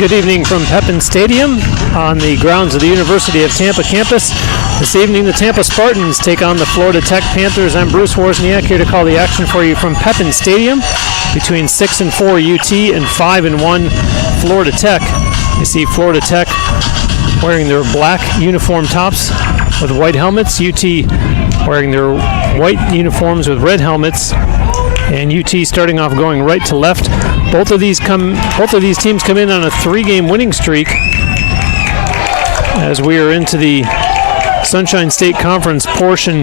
Good evening from Pepin Stadium on the grounds of the University of Tampa campus. This evening, the Tampa Spartans take on the Florida Tech Panthers. I'm Bruce Wozniak here to call the action for you from Pepin Stadium between 6-4 UT and 5-1 Florida Tech. You see Florida Tech wearing their black uniform tops with white helmets. UT wearing their white uniforms with red helmets. And UT starting off going right to left. Both of these teams come in on a 3-game winning streak as we are into the Sunshine State Conference portion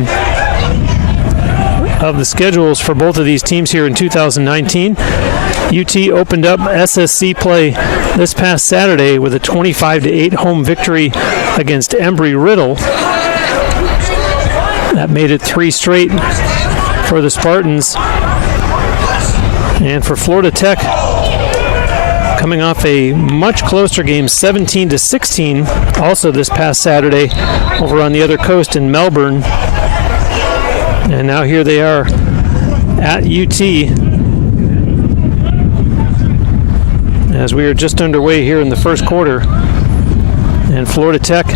of the schedules for both of these teams here in 2019. UT opened up SSC play this past Saturday with a 25-8 home victory against Embry-Riddle. That made it 3 straight for the Spartans. And for Florida Tech, coming off a much closer game, 17-16, also this past Saturday over on the other coast in Melbourne. And now here they are at UT as we are just underway here in the first quarter. And Florida Tech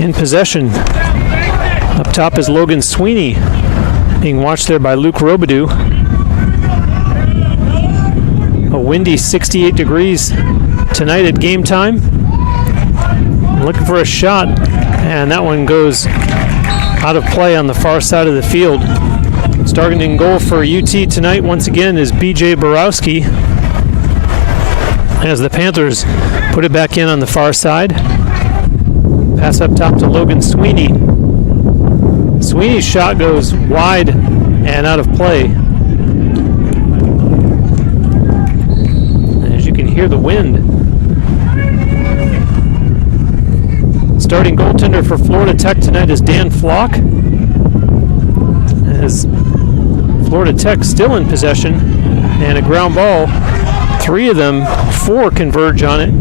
in possession. Up top is Logan Sweeney, being watched there by Luke Robidoux. A windy 68 degrees tonight at game time. Looking for a shot, and that one goes out of play on the far side of the field. Starting in goal for UT tonight once again is BJ Borowski, as the Panthers put it back in on the far side. Pass up top to Logan Sweeney. Sweeney's shot goes wide and out of play. Hear the wind. Starting goaltender for Florida Tech tonight is Dan Flock. As Florida Tech still in possession, and a ground ball. 3 of them, 4 converge on it,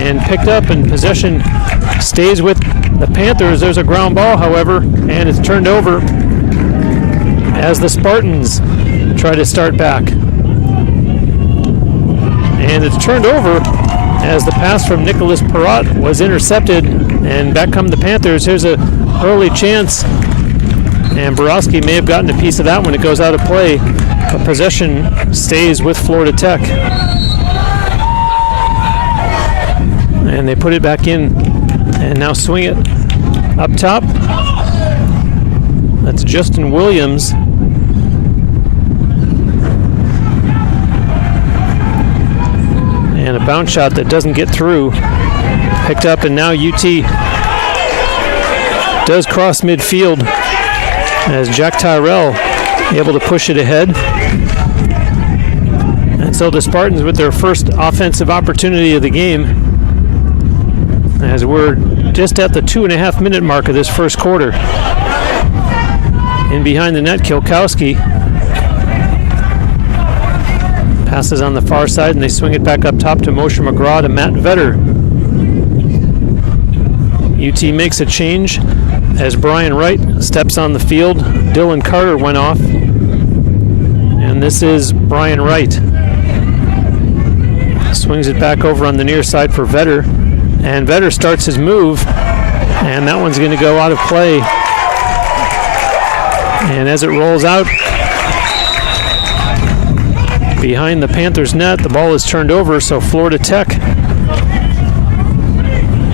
and picked up, and possession stays with the Panthers. There's a ground ball, however, and it's turned over as the Spartans try to start back. And it's turned over as the pass from Nicholas Perrott was intercepted, and back come the Panthers. Here's an early chance, and Borowski may have gotten a piece of that when it goes out of play, but possession stays with Florida Tech. And they put it back in, and now swing it up top. That's Justin Williams. And a bounce shot that doesn't get through. Picked up, and now UT does cross midfield as Jack Tyrell able to push it ahead. And so the Spartans with their first offensive opportunity of the game, as we're just at the 2.5-minute mark of this first quarter. In behind the net, Kilkowski passes on the far side, and they swing it back up top to Moshe McGraw to Matt Vetter. UT makes a change as Brian Wright steps on the field. Dylan Carter went off, and this is Brian Wright. Swings it back over on the near side for Vetter, and Vetter starts his move, and that one's going to go out of play. And as it rolls out behind the Panthers net, the ball is turned over, so Florida Tech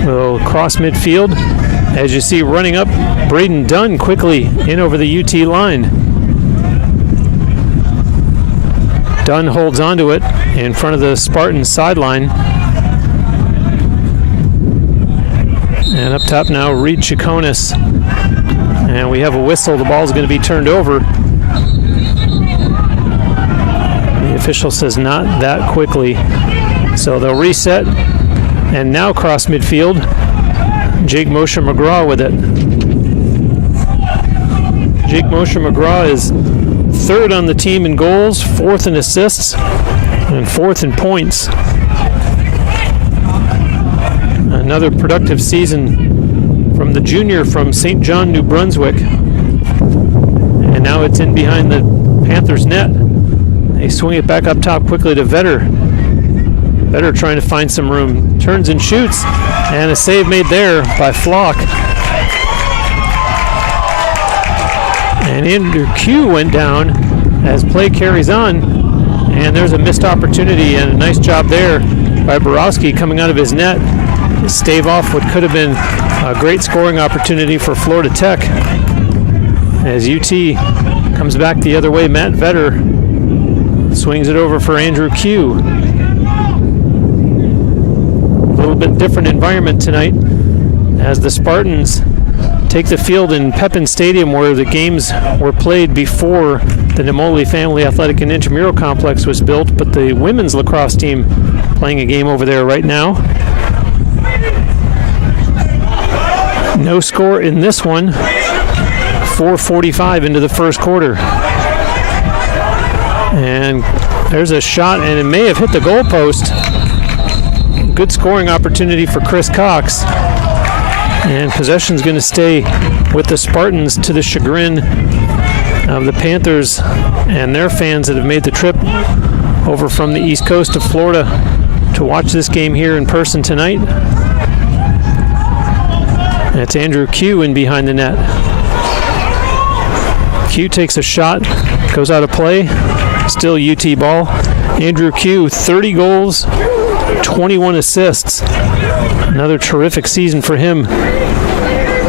will cross midfield. As you see, running up, Braden Dunn quickly in over the UT line. Dunn holds onto it in front of the Spartans sideline. And up top now, Reed Chaconis. And we have a whistle. The ball's going to be turned over. Official says not that quickly, so they'll reset and now cross midfield. Jake Moshe McGraw with it. Jake Moshe McGraw is 3rd on the team in goals, 4th in assists, and 4th in points. Another productive season from the junior from St. John, New Brunswick. And now it's in behind the Panthers net. They swing it back up top quickly to Vetter. Vetter trying to find some room. Turns and shoots, and a save made there by Flock. And Andrew Q went down as play carries on. And there's a missed opportunity, and a nice job there by Borowski coming out of his net. Stave off what could have been a great scoring opportunity for Florida Tech. As UT comes back the other way, Matt Vetter swings it over for Andrew Q. A little bit different environment tonight as the Spartans take the field in Pepin Stadium, where the games were played before the Nemoli Family Athletic and Intramural Complex was built, but the women's lacrosse team playing a game over there right now. No score in this one. 4:45 into the first quarter. And there's a shot, and it may have hit the goalpost. Good scoring opportunity for Chris Cox. And possession's going to stay with the Spartans, to the chagrin of the Panthers and their fans that have made the trip over from the east coast of Florida to watch this game here in person tonight. That's Andrew Q in behind the net. Q takes a shot, goes out of play, still UT ball. Andrew Q, 30 goals, 21 assists. Another terrific season for him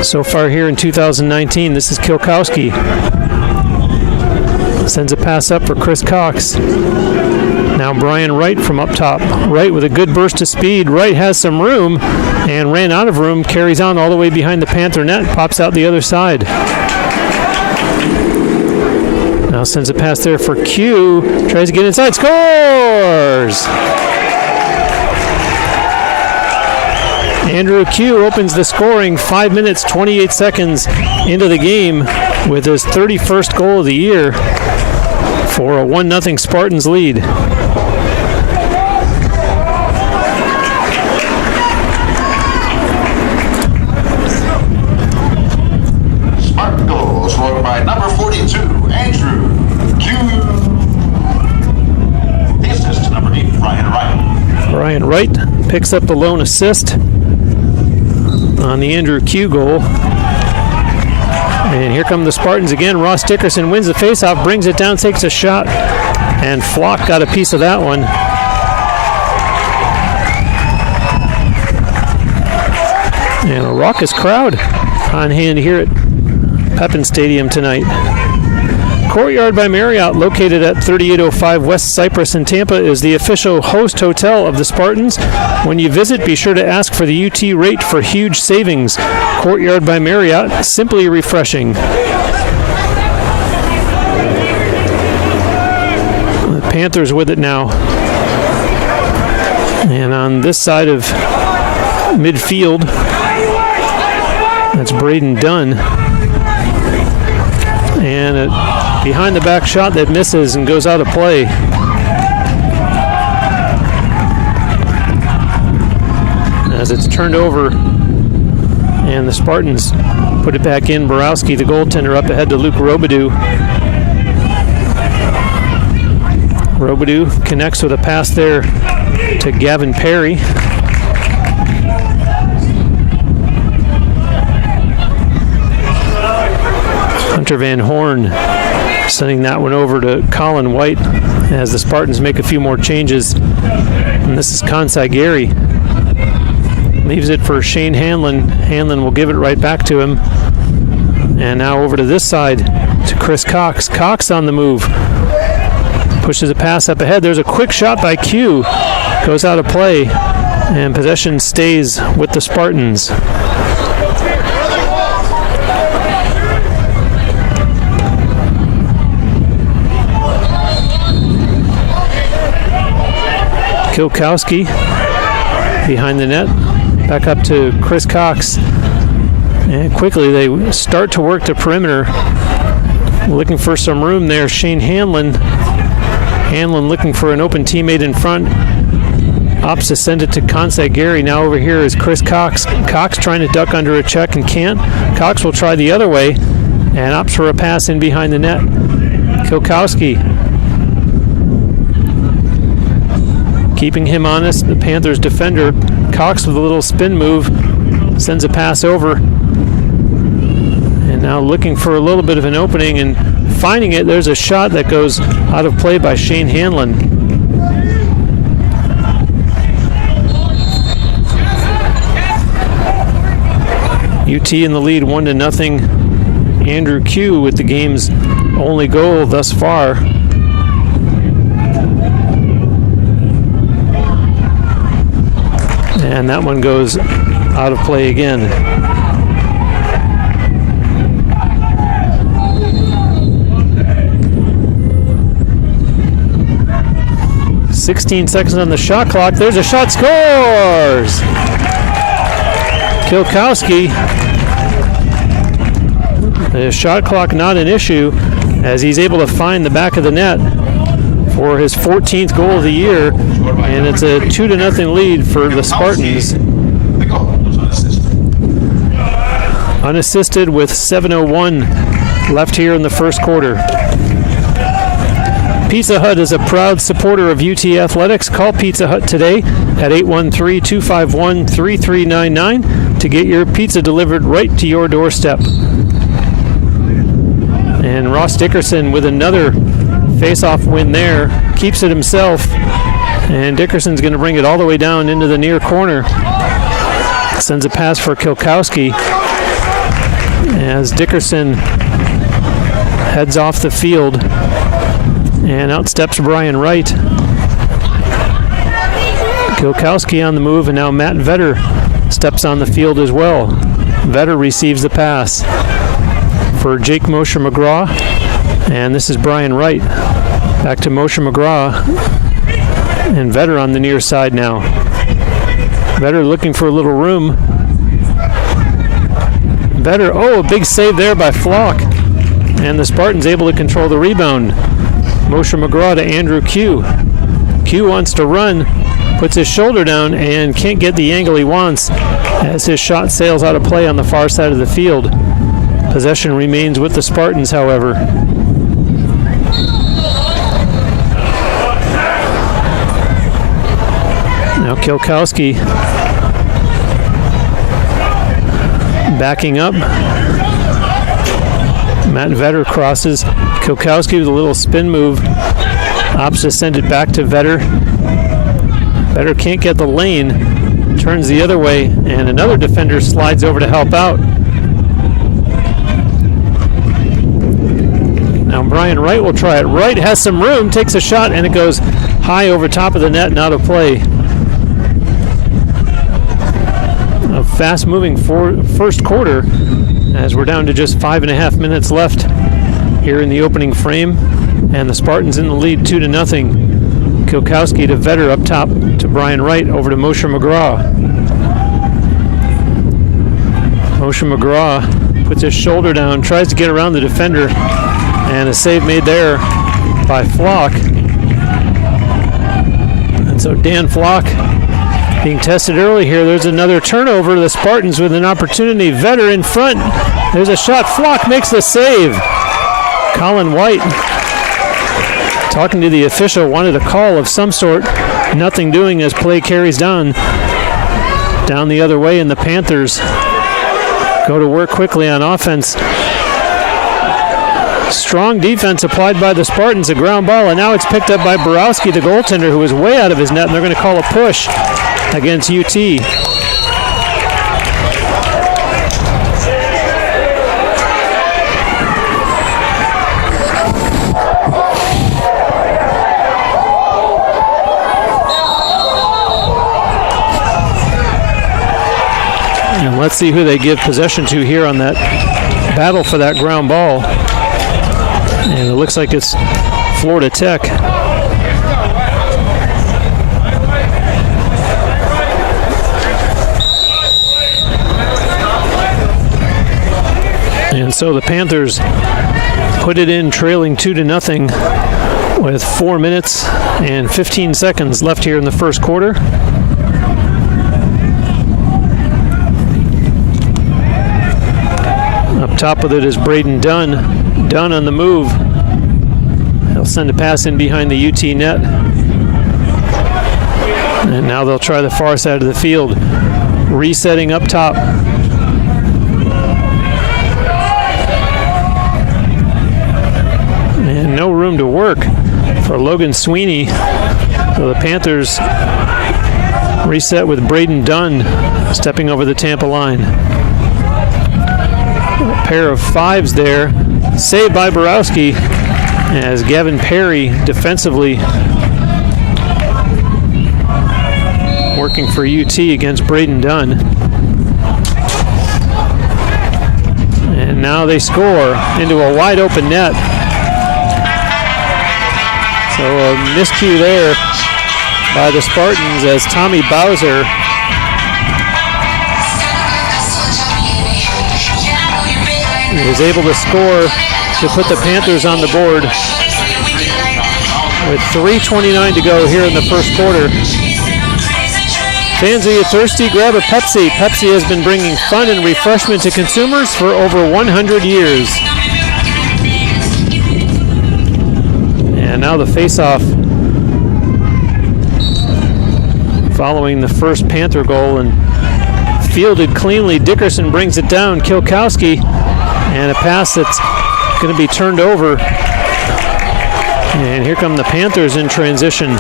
so far here in 2019. This is Kilkowski. Sends a pass up for Chris Cox. Now Brian Wright from up top. Wright with a good burst of speed. Wright has some room and ran out of room. Carries on all the way behind the Panther net. Pops out the other side. Now sends a pass there for Q. Tries to get inside. Scores! Andrew Q opens the scoring 5 minutes, 28 seconds into the game with his 31st goal of the year for a 1-0 Spartans lead. Spartan goal scored by number 42, Andrew Q. The assist to number 8, Brian Wright. Brian Wright picks up the lone assist on the Andrew Q goal. And here come the Spartans again. Ross Dickerson wins the faceoff, brings it down, takes a shot, and Flock got a piece of that one. And a raucous crowd on hand here at Pepin Stadium tonight. Courtyard by Marriott, located at 3805 West Cypress in Tampa, is the official host hotel of the Spartans. When you visit, be sure to ask for the UT rate for huge savings. Courtyard by Marriott, simply refreshing. The Panthers with it now. And on this side of midfield, that's Braden Dunn. And a behind the back shot that misses and goes out of play. As it's turned over and the Spartans put it back in. Borowski, the goaltender, up ahead to Luke Robidoux. Robidoux connects with a pass there to Gavin Perry. Hunter Van Horn sending that one over to Colin White as the Spartans make a few more changes. And this is Kansai Gary. Leaves it for Shane Hanlon. Hanlon will give it right back to him. And now over to this side to Chris Cox. Cox on the move. Pushes a pass up ahead. There's a quick shot by Q. Goes out of play. And possession stays with the Spartans. Kilkowski behind the net, back up to Chris Cox, and quickly they start to work the perimeter, looking for some room there. Shane Hanlon looking for an open teammate in front, opts to send it to Kansai Gary. Now over here is Chris Cox. Cox trying to duck under a check and can't. Cox will try the other way and opts for a pass in behind the net. keeping him honest. The Panthers defender, Cox, with a little spin move, sends a pass over. And now looking for a little bit of an opening and finding it. There's a shot that goes out of play by Shane Hanlon. UT in the lead 1-0. Andrew Q with the game's only goal thus far. And that one goes out of play again. .16 seconds on the shot clock. There's a shot, scores! Kilkowski. The shot clock not an issue as he's able to find the back of the net for his 14th goal of the year, and it's a 2-0 lead for the Spartans. Unassisted with 7:01 left here in the first quarter. Pizza Hut is a proud supporter of UT Athletics. Call Pizza Hut today at 813-251-3399 to get your pizza delivered right to your doorstep. And Ross Dickerson with another face-off win there, keeps it himself, and Dickerson's going to bring it all the way down into the near corner. Sends a pass for Kilkowski as Dickerson heads off the field, and out steps Brian Wright. Kilkowski on the move, and now Matt Vetter steps on the field as well. Vetter receives the pass for Jake Moshe McGraw, and this is Brian Wright. Back to Moshe McGraw, and Vetter on the near side now. Vetter looking for a little room. Vetter, a big save there by Flock, and the Spartans able to control the rebound. Moshe McGraw to Andrew Q. Q wants to run, puts his shoulder down, and can't get the angle he wants as his shot sails out of play on the far side of the field. Possession remains with the Spartans, however. Now Kilkowski backing up. Matt Vetter crosses. Kilkowski with a little spin move. Opts to send it back to Vetter. Vetter can't get the lane. Turns the other way, and another defender slides over to help out. Now Brian Wright will try it. Wright has some room, takes a shot, and it goes high over top of the net and out of play. A fast-moving first quarter as we're down to just 5.5 minutes left here in the opening frame, and the Spartans in the lead 2-0. Kilkowski to Vetter up top to Brian Wright, over to Moshe McGraw. Moshe McGraw puts his shoulder down, tries to get around the defender, and a save made there by Flock. And so Dan Flock being tested early here. There's another turnover. The Spartans with an opportunity. Vetter in front. There's a shot. Flock makes the save. Colin White, talking to the official, wanted a call of some sort. Nothing doing as play carries down the other way, and the Panthers go to work quickly on offense. Strong defense applied by the Spartans, a ground ball, and now it's picked up by Borowski, the goaltender, who was way out of his net, and they're going to call a push against UT. And let's see who they give possession to here on that battle for that ground ball. And it looks like it's Florida Tech. And so the Panthers put it in, trailing 2-0 with 4 minutes and 15 seconds left here in the first quarter. Up top with it is Braden Dunn. Dunn on the move. He'll send a pass in behind the UT net. And now they'll try the far side of the field. Resetting up top. And no room to work for Logan Sweeney. So the Panthers reset with Braden Dunn stepping over the Tampa line. A pair of fives there. Saved by Borowski as Gavin Perry defensively working for UT against Braden Dunn. And now they score into a wide open net. So a miscue there by the Spartans as Tommy Bowser is able to score to put the Panthers on the board with 3:29 to go here in the first quarter. Fans, are you thirsty? Grab a Pepsi. Pepsi has been bringing fun and refreshment to consumers for over 100 years. And now the face-off following the first Panther goal and fielded cleanly. Dickerson brings it down. Kilkowski, and a pass that's going to be turned over. And here come the Panthers in transition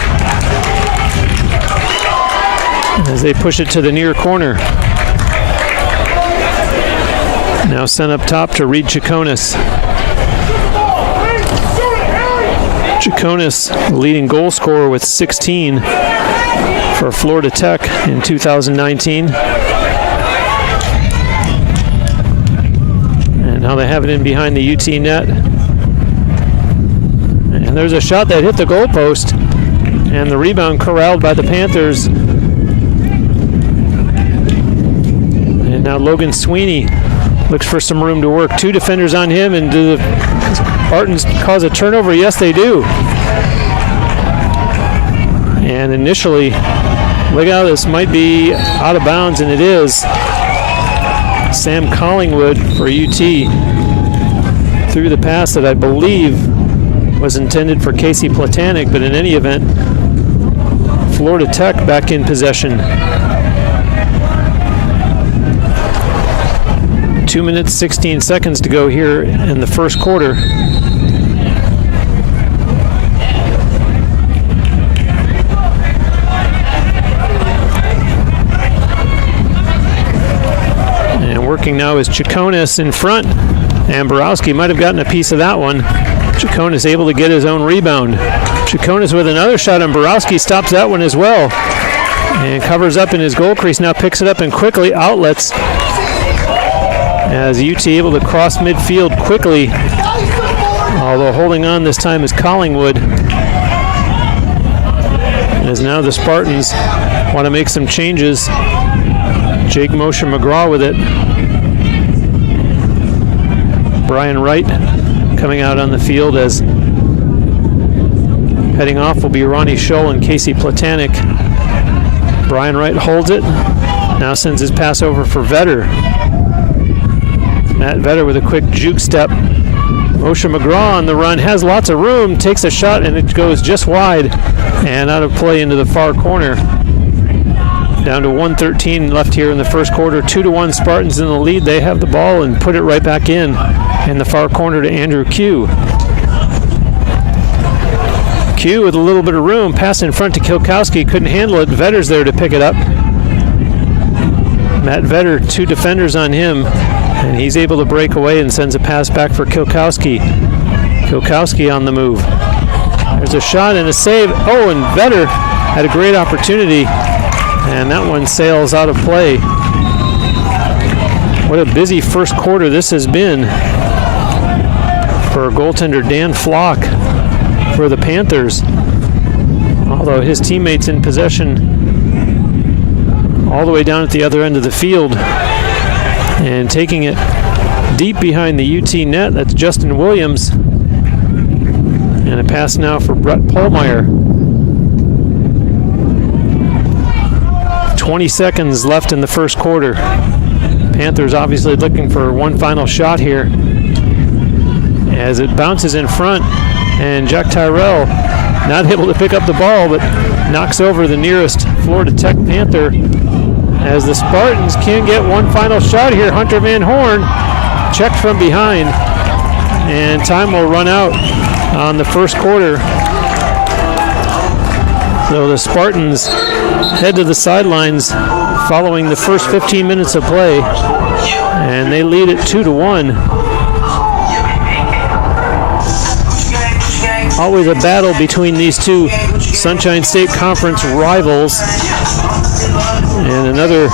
as they push it to the near corner. Now sent up top to Reed Chaconis. Chaconis, leading goal scorer with 16 for Florida Tech in 2019. And now they have it in behind the UT net. And there's a shot that hit the goalpost, and the rebound corralled by the Panthers. And now Logan Sweeney looks for some room to work. Two defenders on him, and do the Spartans cause a turnover? Yes, they do. And initially, look how this might be out of bounds, and it is. Sam Collingwood for UT threw the pass that I believe was intended for Casey Platanic, but in any event, Florida Tech back in possession. 2 minutes, 16 seconds to go here in the first quarter. And working now is Chaconis in front, and Borowski might have gotten a piece of that one. Chaconis able to get his own rebound. Chaconis with another shot, and Borowski stops that one as well. And covers up in his goal crease, now picks it up and quickly outlets. As UT able to cross midfield quickly, although holding on this time is Collingwood. As now the Spartans want to make some changes. Jake Moshe McGraw with it. Brian Wright coming out on the field, as heading off will be Ronnie Scholl and Casey Platanic. Brian Wright holds it, now sends his pass over for Vetter. Matt Vetter with a quick juke step. Moshe McGraw on the run, has lots of room, takes a shot, and it goes just wide and out of play into the far corner. Down to 1:13 left here in the first quarter. 2-1 Spartans in the lead. They have the ball and put it right back in the far corner to Andrew Q. Q with a little bit of room, pass in front to Kilkowski, couldn't handle it. Vetter's there to pick it up. Matt Vetter, two defenders on him, and he's able to break away and sends a pass back for Kilkowski. Kilkowski on the move. There's a shot and a save. Oh, and Vetter had a great opportunity, and that one sails out of play. What a busy first quarter this has been for goaltender Dan Flock for the Panthers. Although his teammates in possession all the way down at the other end of the field, and taking it deep behind the UT net. That's Justin Williams. And a pass now for Brett Polmeyer. 20 seconds left in the first quarter. Panthers obviously looking for one final shot here as it bounces in front, and Jack Tyrell not able to pick up the ball, but knocks over the nearest Florida Tech Panther as the Spartans can get one final shot here. Hunter Van Horn checked from behind, and time will run out on the first quarter. So the Spartans head to the sidelines following the first 15 minutes of play, and they lead it 2-1. Always a battle between these two Sunshine State Conference rivals, and another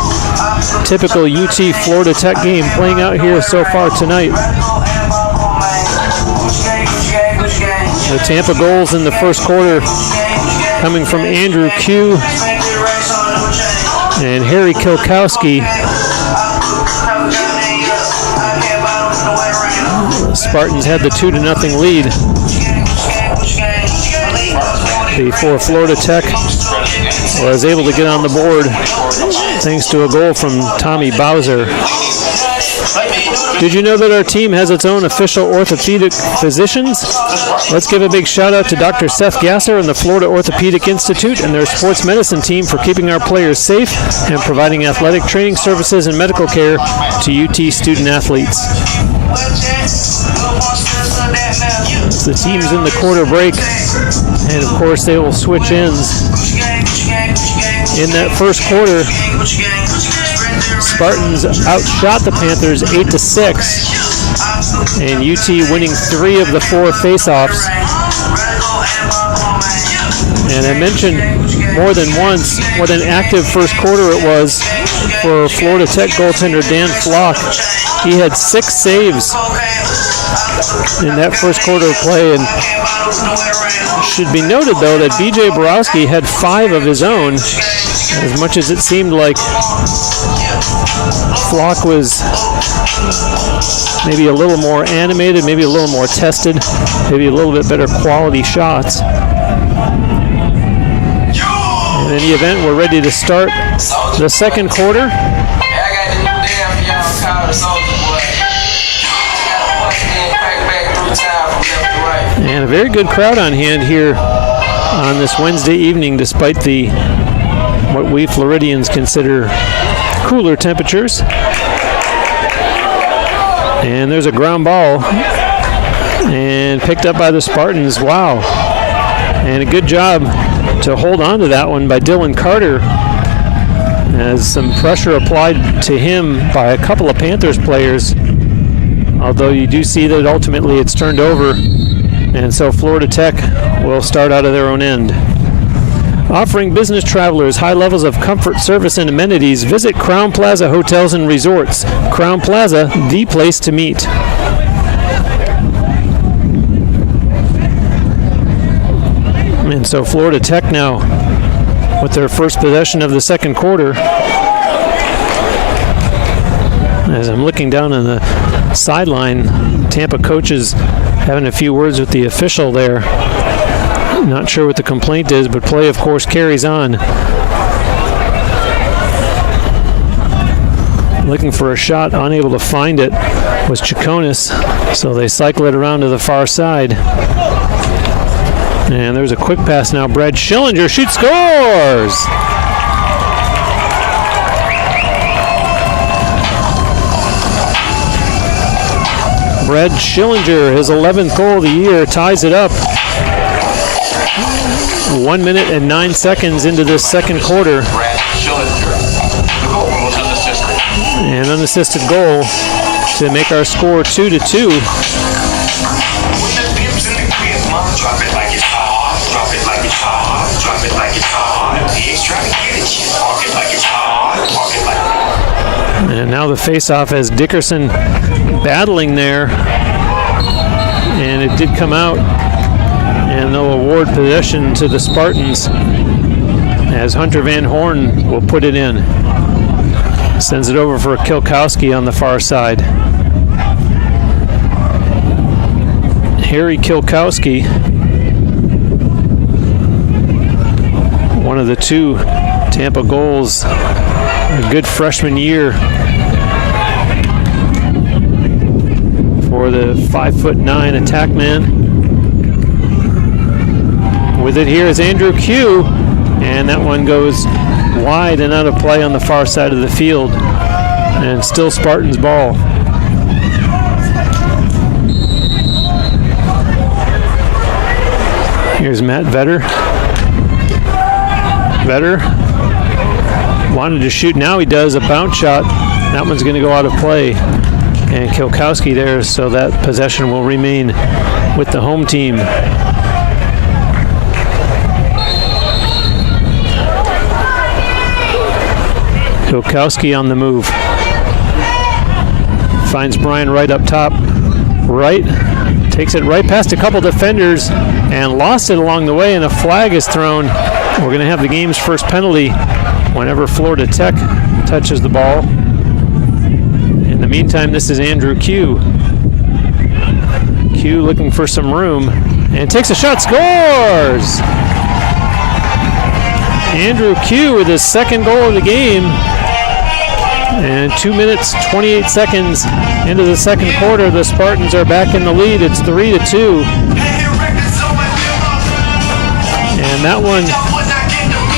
typical UT Florida Tech game playing out here so far tonight. The Tampa goals in the first quarter coming from Andrew Q and Harry Kilkowski. The Spartans had the 2-0 lead before Florida Tech was able to get on the board thanks to a goal from Tommy Bowser. Did you know that our team has its own official orthopedic physicians? Let's give a big shout out to Dr. Seth Gasser and the Florida Orthopedic Institute and their sports medicine team for keeping our players safe and providing athletic training services and medical care to UT student athletes. The team's in the quarter break, and of course they will switch ends. In that first quarter, Spartans outshot the Panthers 8-6, and UT winning 3 of the 4 faceoffs. And I mentioned more than once what an active first quarter it was for Florida Tech goaltender Dan Flock. He had 6 saves in that first quarter of play, and it should be noted though that BJ Borowski had 5 of his own. As much as it seemed like Flock was maybe a little more animated, maybe a little more tested, maybe a little bit better quality shots. In any event, we're ready to start the second quarter. And a very good crowd on hand here on this Wednesday evening, despite the what we Floridians consider cooler temperatures. And there's a ground ball and picked up by the Spartans. Wow. And a good job to hold on to that one by Dylan Carter, as some pressure applied to him by a couple of Panthers players, although you do see that ultimately it's turned over, and so Florida Tech will start out of their own end. Offering business travelers high levels of comfort, service, and amenities, visit Crown Plaza Hotels and Resorts. Crown Plaza, the place to meet. And so Florida Tech now with their first possession of the second quarter. As I'm looking down on the sideline, Tampa coaches having a few words with the official there. Not sure what the complaint is, but play, of course, carries on. Looking for a shot, unable to find it, was Chaconis, so they cycle it around to the far side. And there's a quick pass now. Brad Schillinger shoots, scores! Brad Schillinger, his 11th goal of the year, ties it up. 1 minute and 9 seconds into this second quarter. An unassisted goal to make our score 2-2. And now the face-off as Dickerson battling there, and it did come out, and they'll award possession to the Spartans as Hunter Van Horn will put it in. Sends it over for Kilkowski on the far side. Harry Kilkowski, one of the 2 Tampa goals, a good freshman year for the 5'9" attack man With it here is Andrew Q, and that one goes wide and out of play on the far side of the field. And still Spartans ball. Here's Matt Vetter. Vetter wanted to shoot. Now he does a bounce shot. That one's going to go out of play. And Kilkowski there, so that possession will remain with the home team. Kilkowski on the move. Finds Brian Wright up top. Wright takes it right past a couple defenders and lost it along the way, and a flag is thrown. We're going to have the game's first penalty whenever Florida Tech touches the ball. In the meantime, this is Andrew Q. Q looking for some room and takes a shot, scores! Andrew Q with his second goal of the game. And 2 minutes, 28 seconds into the second quarter, the Spartans are back in the lead. It's 3-2. And that one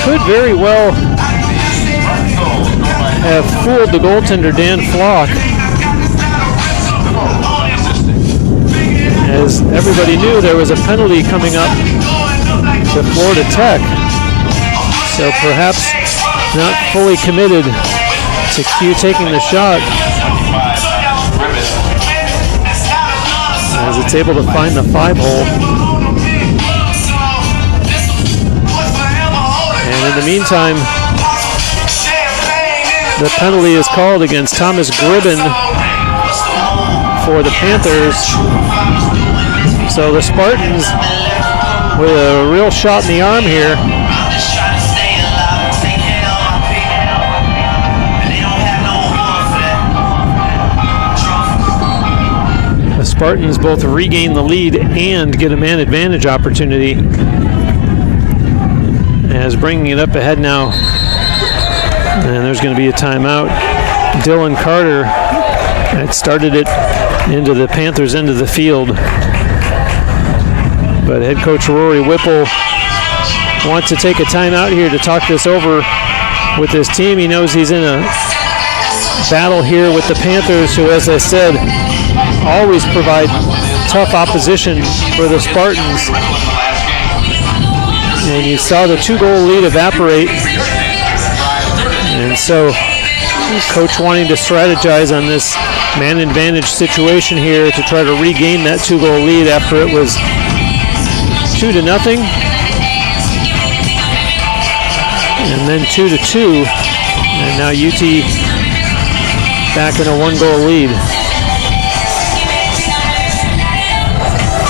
could very well have fooled the goaltender, Dan Flock. As everybody knew, there was a penalty coming up to Florida Tech. So perhaps not fully committed to Q taking the shot, as it's able to find the 5-hole. And in the meantime, the penalty is called against Thomas Gribben for the Panthers. So the Spartans with a real shot in the arm here. The Spartans both regain the lead and get a man advantage opportunity, as bringing it up ahead now. And there's going to be a timeout. Dylan Carter had started it into the Panthers' end of the field. But head coach Rory Whipple wants to take a timeout here to talk this over with his team. He knows he's in a battle here with the Panthers, who, as I said, always provide tough opposition for the Spartans. And you saw the 2-goal lead evaporate. And so coach wanting to strategize on this man advantage situation here to try to regain that 2-goal lead after it was 2-0. And then 2-2. And now UT back in a 1-goal lead.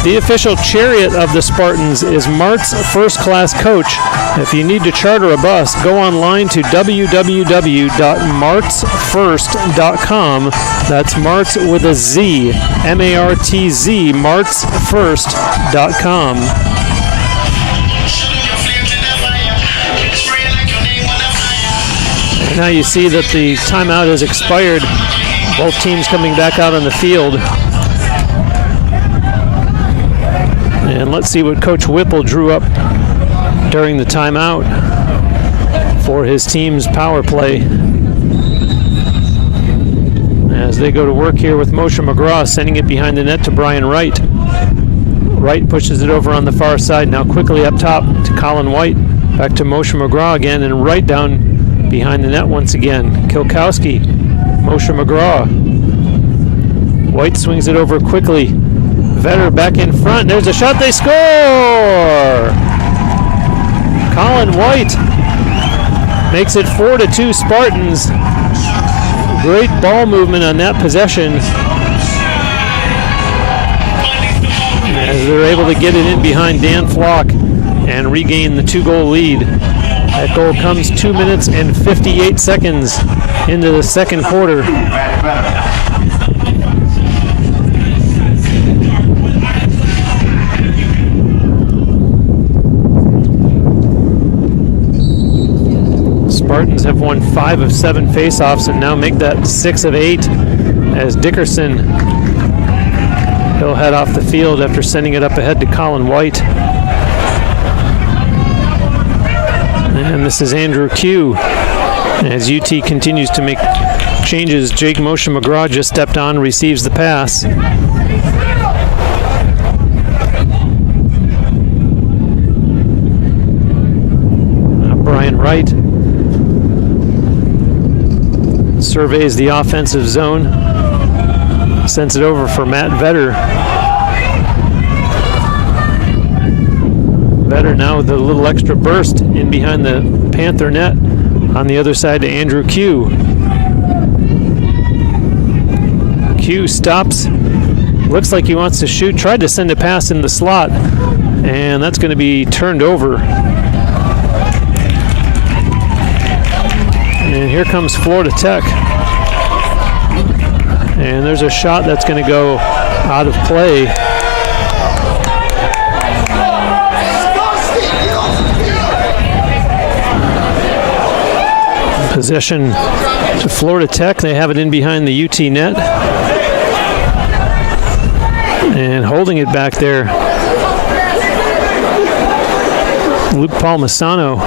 The official chariot of the Spartans is Mart's First Class Coach. If you need to charter a bus, go online to www.martsfirst.com. That's Mart's with a Z, M-A-R-T-Z, martsfirst.com. Now you see that the timeout has expired. Both teams coming back out on the field. And let's see what Coach Whipple drew up during the timeout for his team's power play, as they go to work here with Moshe McGraw, sending it behind the net to Brian Wright. Wright pushes it over on the far side, now quickly up top to Colin White. Back to Moshe McGraw again, and Wright down behind the net once again. Kilkowski, Moshe McGraw. White swings it over quickly. Vetter back in front. There's a shot. They score! Colin White makes it 4-2 Spartans. Great ball movement on that possession, as they're able to get it in behind Dan Flock and regain the 2-goal lead. That goal comes 2 minutes and 58 seconds into the second quarter. Spartans have won 5 of 7 faceoffs and now make that 6 of 8, as Dickerson, he'll head off the field after sending it up ahead to Colin White. this is Andrew Q. As UT continues to make changes, Jake Moshe McGraw just stepped on, receives the pass. Brian Wright surveys the offensive zone, sends it over for Matt Vetter. Vetter now with a little extra burst in behind the Panther net. On the other side to Andrew Q. Q stops. Looks like he wants to shoot. Tried to send a pass in the slot. And that's going to be turned over. And here comes Florida Tech. And there's a shot that's going to go out of play. Possession to Florida Tech. They have it in behind the UT net. And holding it back there, Luke Palmisano.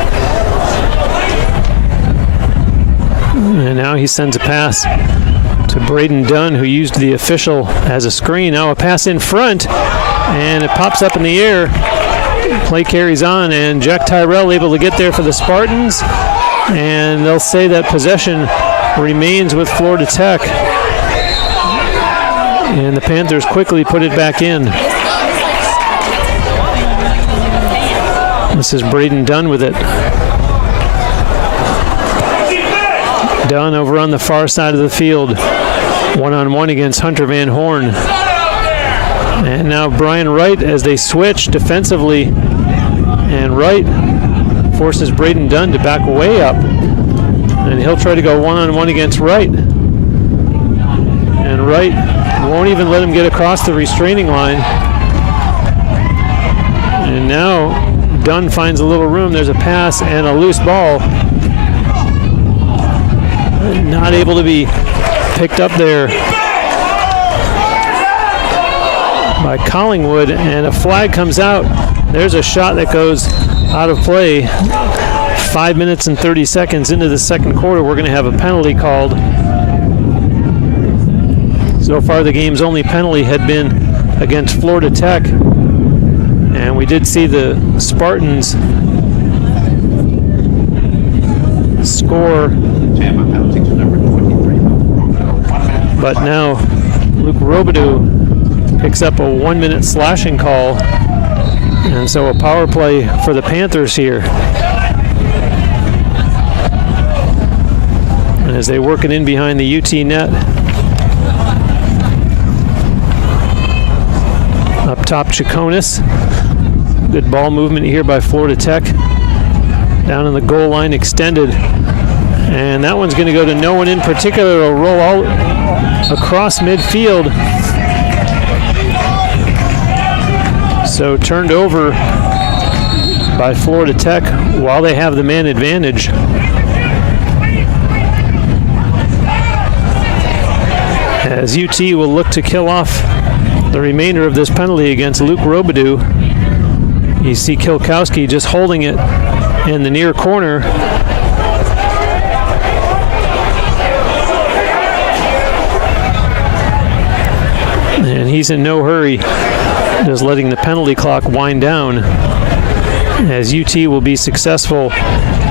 And now he sends a pass to Braden Dunn, who used the official as a screen. Now a pass in front, and it pops up in the air. Play carries on, and Jack Tyrell able to get there for the Spartans. And they'll say that possession remains with Florida Tech. And the Panthers quickly put it back in. This is Braden Dunn with it. Dunn over on the far side of the field. One-on-one against Hunter Van Horn. And now Brian Wright as they switch defensively. And Wright forces Braden Dunn to back way up. And he'll try to go one-on-one against Wright. And Wright won't even let him get across the restraining line. And now Dunn finds a little room. There's a pass and a loose ball. Not able to be picked up there by Collingwood, and a flag comes out. There's a shot that goes out of play. 5 minutes and 30 seconds into the second quarter, we're going to have a penalty called. So far, the game's only penalty had been against Florida Tech. And we did see the Spartans score. Tampa penalty to number 23. But now Luke Robidoux picks up a 1-minute slashing call. And so a power play for the Panthers here. And as they work it in behind the UT net. Up top, Chaconis. Good ball movement here by Florida Tech. Down in the goal line, extended. And that one's going to go to no one in particular. It'll roll all across midfield. So turned over by Florida Tech while they have the man advantage. As UT will look to kill off the remainder of this penalty against Luke Robidoux. You see Kilkowski just holding it in the near corner. And he's in no hurry, just letting the penalty clock wind down as UT will be successful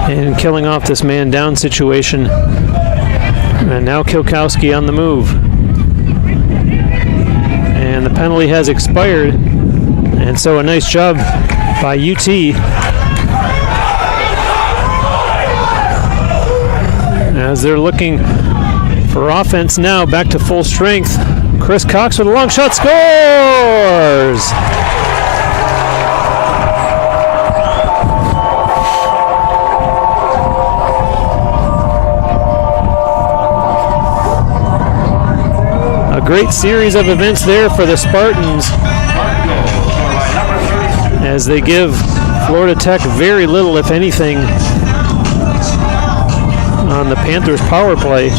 in killing off this man down situation. And now Kilkowski on the move. And the penalty has expired. And so a nice job by UT. As they're looking for offense now, back to full strength. Chris Cox with a long shot, scores! A great series of events there for the Spartans as they give Florida Tech very little, if anything, on the Panthers' power play,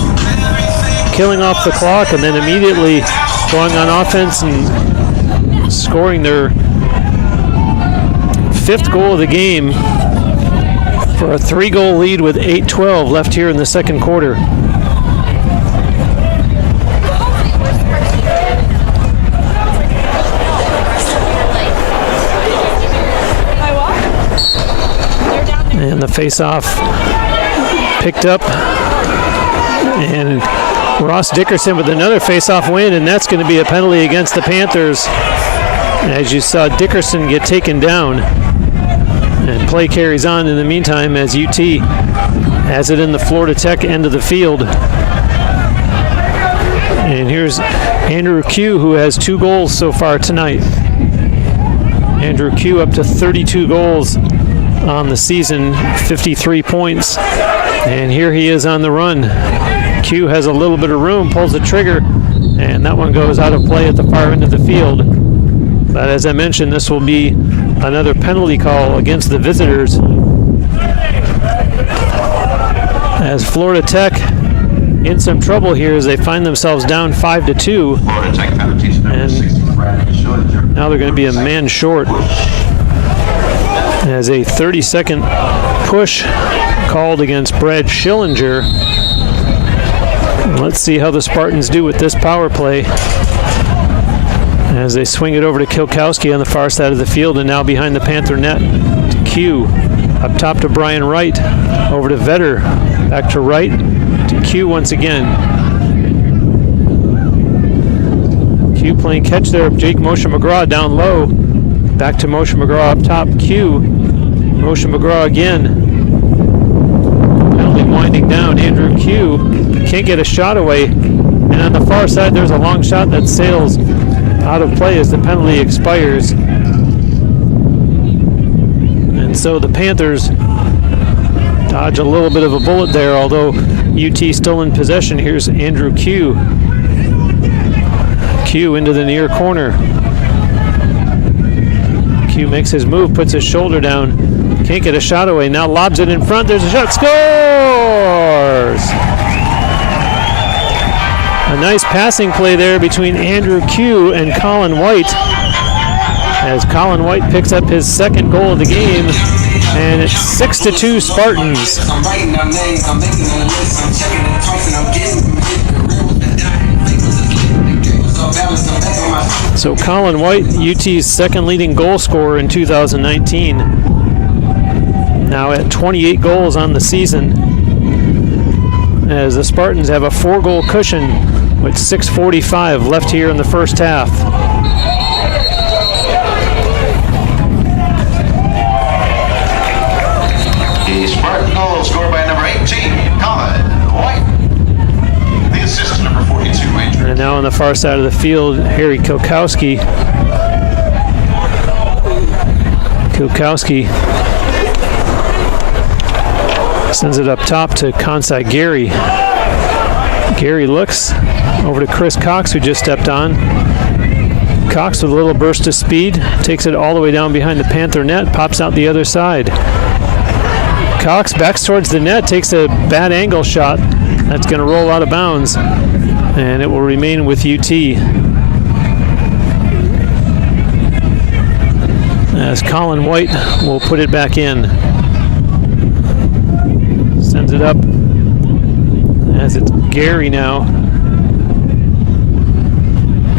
killing off the clock and then immediately going on offense and scoring their 5th goal of the game for a 3-goal lead with 8:12 left here in the second quarter. And the face-off picked up. And Ross Dickerson with another face-off win, and that's going to be a penalty against the Panthers. As you saw Dickerson get taken down. And play carries on in the meantime as UT has it in the Florida Tech end of the field. And here's Andrew Q, who has 2 goals so far tonight. Andrew Q up to 32 goals on the season, 53 points. And here he is on the run. Q has a little bit of room, pulls the trigger, and that one goes out of play at the far end of the field. But as I mentioned, this will be another penalty call against the visitors. As Florida Tech in some trouble here as they find themselves down 5-2. Florida Tech penalties. And now they're going to be a man short. As a 30-second push called against Brad Schillinger. Let's see how the Spartans do with this power play. As they swing it over to Kilkowski on the far side of the field, and now behind the Panther net to Q. Up top to Brian Wright, over to Vetter, back to Wright, to Q once again. Q playing catch there of Jake Moshe McGraw down low. Back to Moshe McGraw up top, Q. Moshe McGraw again. Penalty winding down, Andrew Q. Can't get a shot away. And on the far side, there's a long shot that sails out of play as the penalty expires. And so the Panthers dodge a little bit of a bullet there, although UT still in possession. Here's Andrew Q. Q into the near corner. Q makes his move, puts his shoulder down. Can't get a shot away. Now lobs it in front. There's a shot. Scores! A nice passing play there between Andrew Q and Colin White, as Colin White picks up his second goal of the game, and it's 6-2 Spartans. So Colin White, UT's second leading goal scorer in 2019, now at 28 goals on the season, as the Spartans have a 4-goal cushion with 6:45 left here in the first half. The Spartan goal scored by number 18, Colin White. The assist to number 42, Andrew. And now on the far side of the field, Harry Kilkowski. Kilkowski sends it up top to Kansai Gary. Gary looks over to Chris Cox, who just stepped on. Cox with a little burst of speed, takes it all the way down behind the Panther net, pops out the other side. Cox backs towards the net, takes a bad angle shot. That's going to roll out of bounds, and it will remain with UT. As Colin White will put it back in. Sends it up as it's Gary now.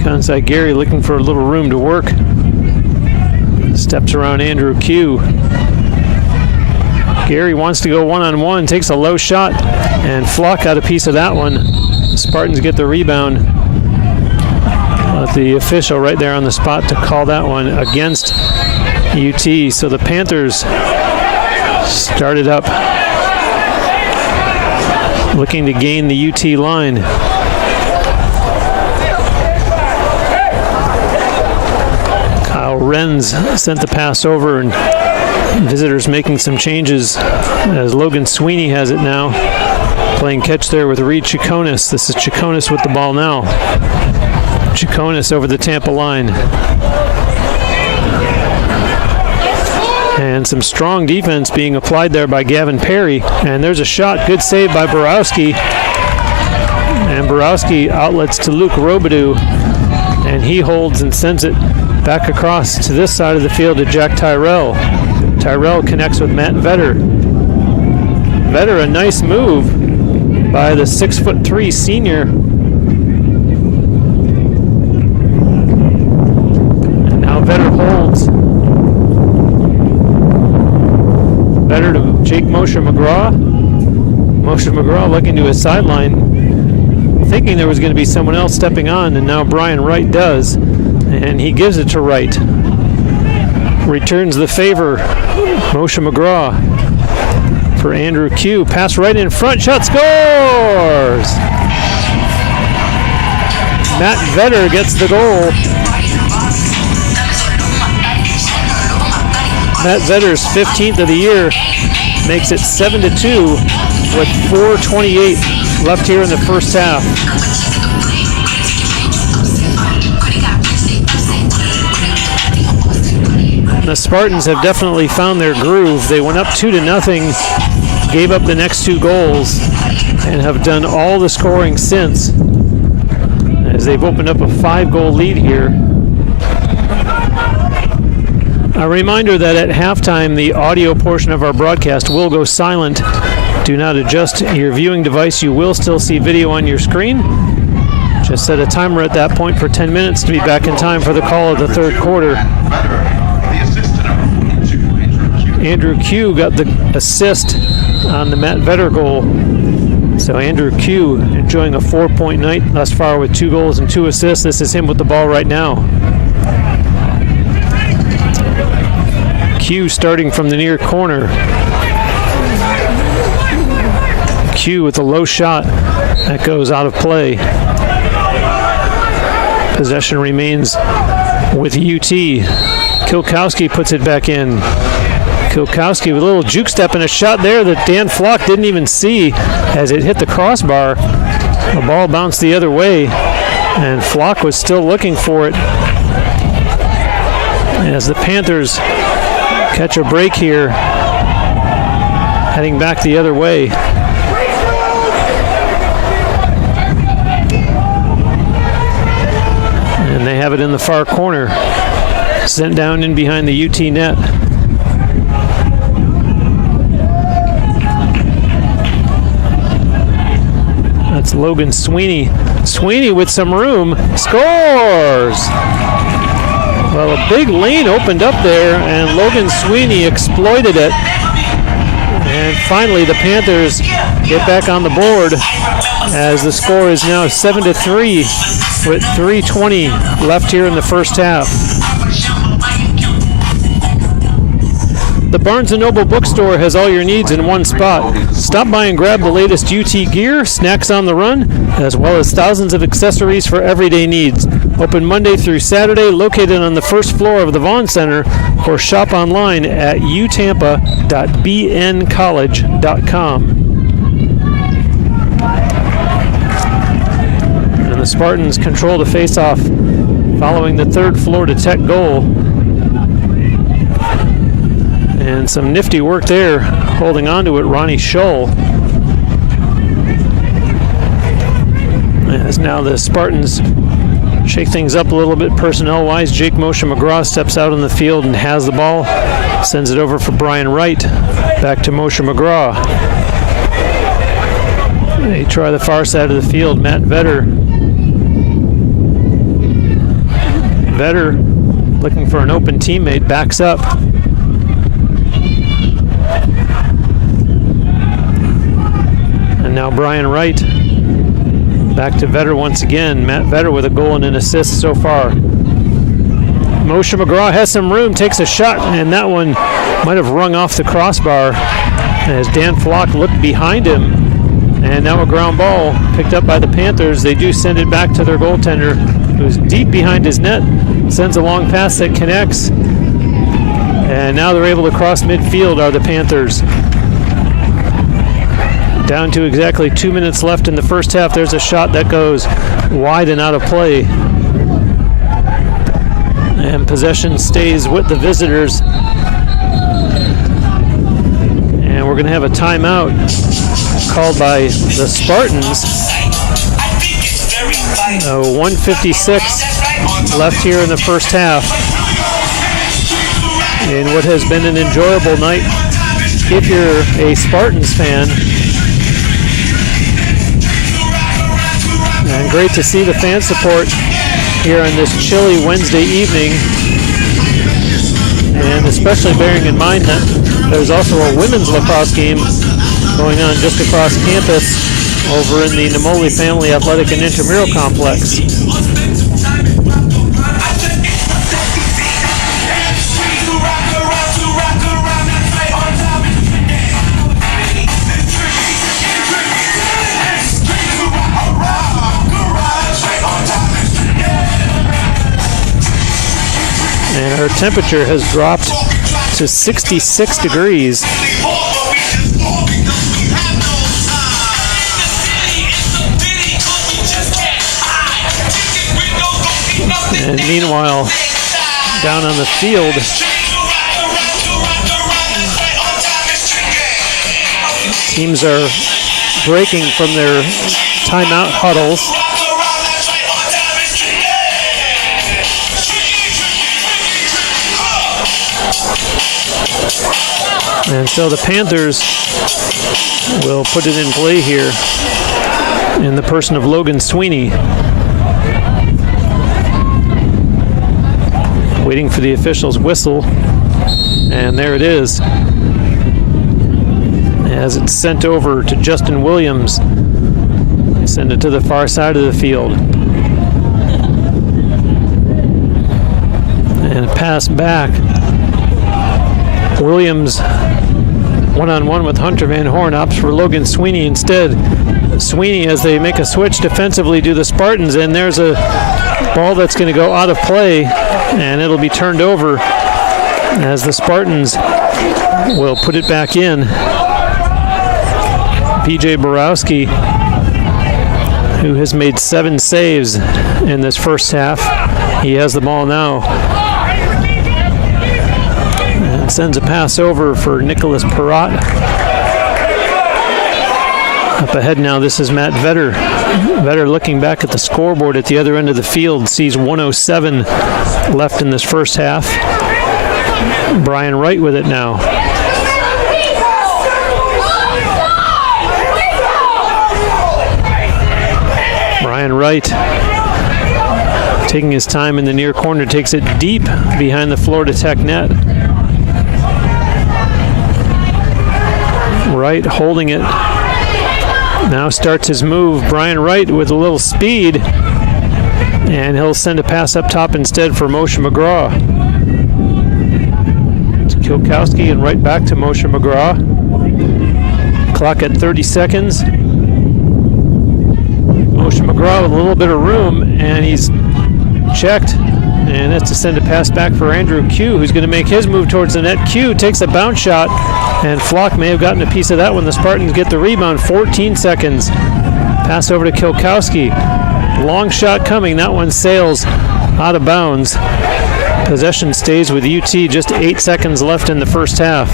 Kansai Gary looking for a little room to work. Steps around Andrew Q. Gary wants to go one-on-one, takes a low shot, and Flock got a piece of that one. The Spartans get the rebound. But the official right there on the spot to call that one against UT. So the Panthers started up looking to gain the UT line. Kyle Renz sent the pass over, and visitors making some changes as Logan Sweeney has it now. Playing catch there with Reed Chaconis. This is Chaconis with the ball now. Chaconis over the Tampa line. And some strong defense being applied there by Gavin Perry. And there's a shot. Good save by Borowski. And Borowski outlets to Luke Robidoux. And he holds and sends it back across to this side of the field to Jack Tyrell. Tyrell connects with Matt Vetter. Vedder, a nice move by the 6'3" senior. And now Vedder holds. Vedder to Jake Moshe McGraw. Moshe McGraw looking to his sideline, thinking there was going to be someone else stepping on, and now Brian Wright does, and he gives it to Wright. Returns the favor. Moshe McGraw for Andrew Q. Pass right in front. Shot scores! Matt Vedder gets the goal. Matt Vedder's 15th of the year makes it 7-2 with 4:28 left here in the first half. The Spartans have definitely found their groove. They went up 2-0, gave up the next 2 goals, and have done all the scoring since, as they've opened up a 5-goal lead here. A reminder that at halftime, the audio portion of our broadcast will go silent. Do not adjust your viewing device. You will still see video on your screen. Just set a timer at that point for 10 minutes to be back in time for the call of the third quarter. Andrew Q got the assist on the Matt Vedder goal. So Andrew Q enjoying a 4-point night thus far with 2 goals and 2 assists. This is him with the ball right now. Q starting from the near corner. Q with a low shot that goes out of play. Possession remains with UT. Kilkowski puts it back in. Kilkowski with a little juke step and a shot there that Dan Flock didn't even see as it hit the crossbar. The ball bounced the other way, and Flock was still looking for it. As the Panthers catch a break here, heading back the other way. And they have it in the far corner, sent down in behind the UT net. That's Logan Sweeney. Sweeney with some room, scores! Well, a big lane opened up there, and Logan Sweeney exploited it. And finally, the Panthers get back on the board as the score is now 7-3 with 3:20 left here in the first half. The Barnes & Noble bookstore has all your needs in one spot. Stop by and grab the latest UT gear, snacks on the run, as well as thousands of accessories for everyday needs. Open Monday through Saturday, located on the first floor of the Vaughn Center, or shop online at utampa.bncollege.com. And the Spartans control the face-off following the third Florida Tech goal. And some nifty work there, holding on to it, Ronnie Scholl. As now the Spartans shake things up a little bit personnel-wise. Jake Moshe McGraw steps out on the field and has the ball. Sends it over for Brian Wright. Back to Moshe McGraw. They try the far side of the field. Matt Vedder. Vedder, looking for an open teammate, backs up. And now Brian Wright. Back to Vedder once again. Matt Vedder with a goal and an assist so far. Moshe McGraw has some room, takes a shot, and that one might have rung off the crossbar as Dan Flock looked behind him. And now a ground ball picked up by the Panthers. They do send it back to their goaltender, who's deep behind his net. Sends a long pass that connects. And now they're able to cross midfield, are the Panthers. Down to exactly 2 minutes left in the first half. There's a shot that goes wide and out of play. And possession stays with the visitors. And we're going to have a timeout called by the Spartans. 1:56 left here in the first half. In what has been an enjoyable night if you're a Spartans fan. And great to see the fan support here on this chilly Wednesday evening. And especially bearing in mind that there's also a women's lacrosse game going on just across campus over in the Namoli Family Athletic and Intramural Complex. And our temperature has dropped to 66 degrees. And meanwhile, down on the field, teams are breaking from their timeout huddles. And so the Panthers will put it in play here in the person of Logan Sweeney. Waiting for the official's whistle. And there it is. As it's sent over to Justin Williams. They send it to the far side of the field. And a pass back. Williams one-on-one with Hunter Van Horn, opts for Logan Sweeney instead. Sweeney, as they make a switch defensively, do the Spartans, and there's a ball that's going to go out of play, and it'll be turned over as the Spartans will put it back in. PJ Borowski, who has made 7 saves in this first half, he has the ball now. Sends a pass over for Nicholas Perrott. Up ahead now, this is Matt Vetter. Vetter looking back at the scoreboard at the other end of the field, sees 1:07 left in this first half. Brian Wright with it now. Brian Wright taking his time in the near corner, takes it deep behind the Florida Tech net. Wright holding it. Now starts his move. Brian Wright with a little speed. And he'll send a pass up top instead for Moshe McGraw. To Kilkowski and right back to Moshe McGraw. Clock at 30 seconds. Moshe McGraw with a little bit of room, and he's checked. And that's to send a pass back for Andrew Q, who's going to make his move towards the net. Q takes a bounce shot, and Flock may have gotten a piece of that when the Spartans get the rebound. 14 seconds. Pass over to Kilkowski. Long shot coming. That one sails out of bounds. Possession stays with UT. Just 8 seconds left in the first half.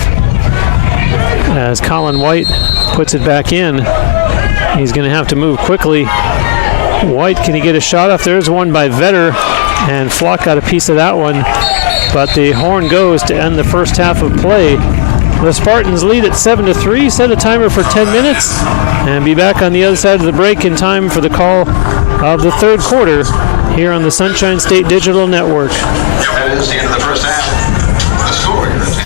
As Colin White puts it back in, he's going to have to move quickly. White, can he get a shot off? There's one by Vetter. And Flock got a piece of that one, but the horn goes to end the first half of play. The Spartans lead at 7-3, set a timer for 10 minutes, and be back on the other side of the break in time for the call of the third quarter here on the Sunshine State Digital Network. That is the end of the first half. The score.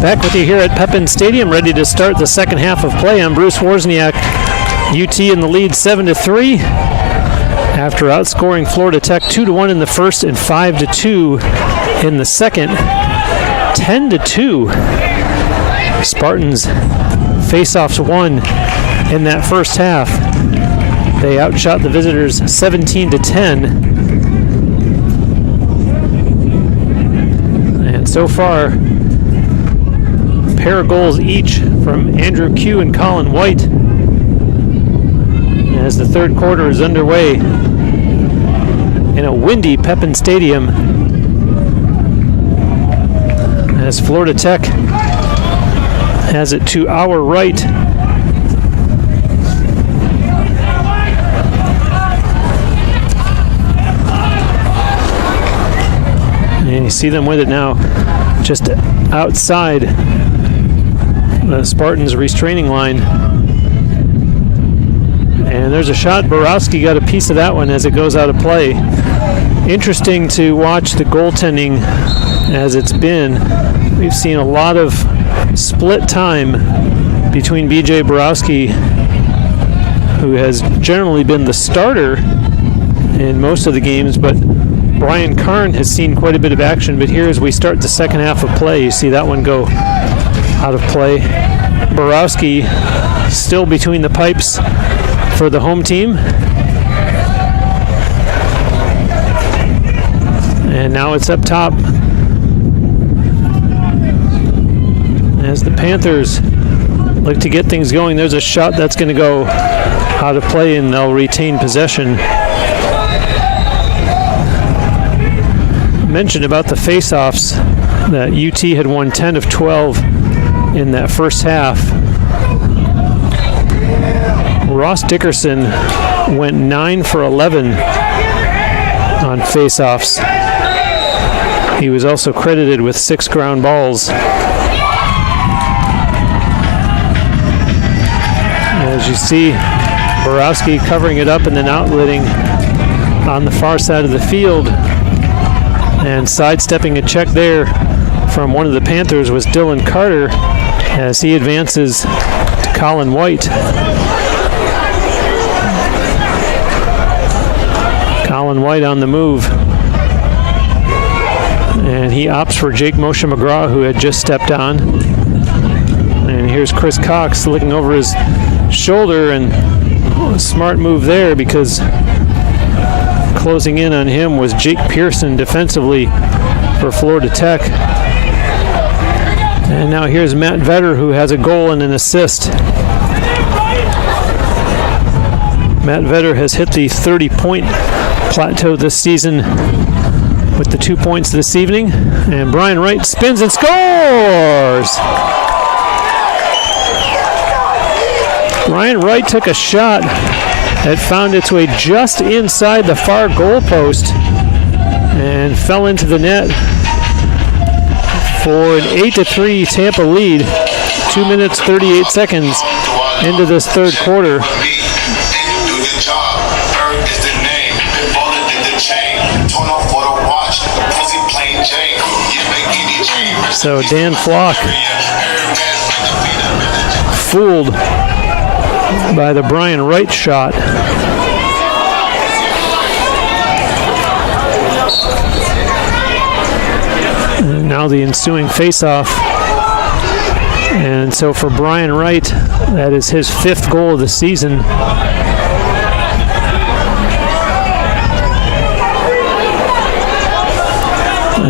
Back with you here at Pepin Stadium, ready to start the second half of play. I'm Bruce Wozniak. UT in the lead 7-3 after outscoring Florida Tech 2-1 in the first and 5-2 in the second. 10-2. Spartans face-offs won in that first half. They outshot the visitors 17-10. And so far, a pair of goals each from Andrew Q and Colin White as the third quarter is underway in a windy Pepin Stadium, as Florida Tech has it to our right. And you see them with it now just outside the Spartans restraining line. And there's a shot. Borowski got a piece of that one as it goes out of play. Interesting to watch the goaltending as it's been. We've seen a lot of split time between B.J. Borowski, who has generally been the starter in most of the games, but Brian Karn has seen quite a bit of action. But here as we start the second half of play, you see that one go out of play. Borowski still between the pipes for the home team. And now it's up top as the Panthers look to get things going. There's a shot that's going to go out of play and they'll retain possession. I mentioned about the face-offs that UT had won 10 of 12 in that first half. Ross Dickerson went 9 for 11 on face-offs. He was also credited with 6 ground balls. As you see, Borowski covering it up and then outletting on the far side of the field. And sidestepping a check there from one of the Panthers was Dylan Carter as he advances to Colin White. Colin White on the move. And he opts for Jake Moshe McGraw, who had just stepped on. And here's Chris Cox looking over his shoulder, and a smart move there because closing in on him was Jake Pearson defensively for Florida Tech. And now here's Matt Vetter, who has a goal and an assist. Matt Vetter has hit the 30-point plateau this season with the 2 points this evening. And Brian Wright spins and scores! Brian Wright took a shot that found its way just inside the far goal post and fell into the net for an 8-3 Tampa lead. 2 minutes, 38 seconds into this third quarter. So Dan Flock, fooled by the Brian Wright shot. And now the ensuing face-off. And so for Brian Wright, that is his 5th goal of the season.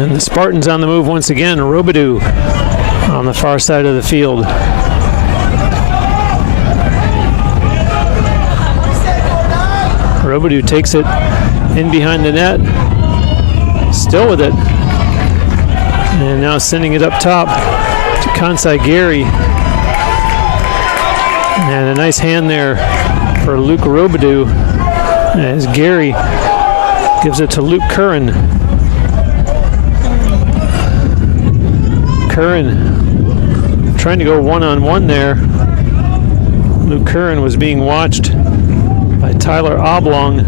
And the Spartans on the move once again. Robidoux on the far side of the field. Robidoux takes it in behind the net. Still with it. And now sending it up top to Kansai Gary. And a nice hand there for Luke Robidoux as Gary gives it to Luke Curran. Curran trying to go one-on-one there. Luke Curran was being watched by Tyler Oblong.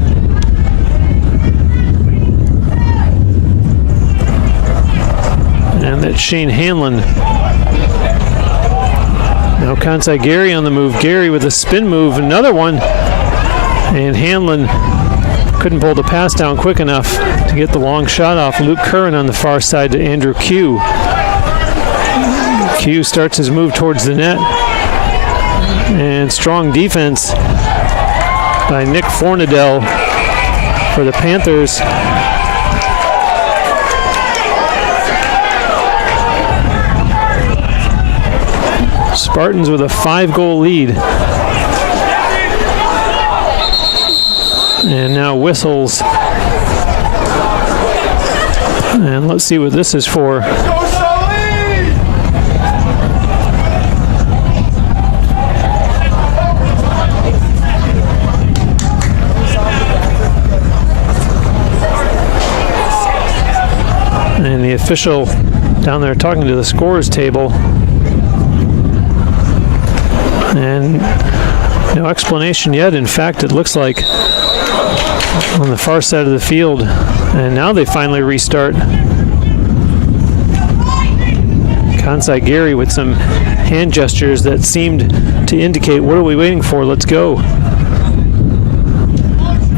And that's Shane Hanlon Now Kansai Gary on the move. Gary with a spin move, another one. And Hanlon couldn't pull the pass down quick enough to get the long shot off. Luke Curran on the far side to Andrew Q. Q starts his move towards the net. And strong defense by Nick Fornadell for the Panthers. Spartans with a 5-goal lead. And now whistles. And let's see what this is for. And the official down there talking to the scores table. And no explanation yet. In fact, it looks like on the far side of the field. And now they finally restart. Kansai Gary with some hand gestures that seemed to indicate, what are we waiting for? Let's go.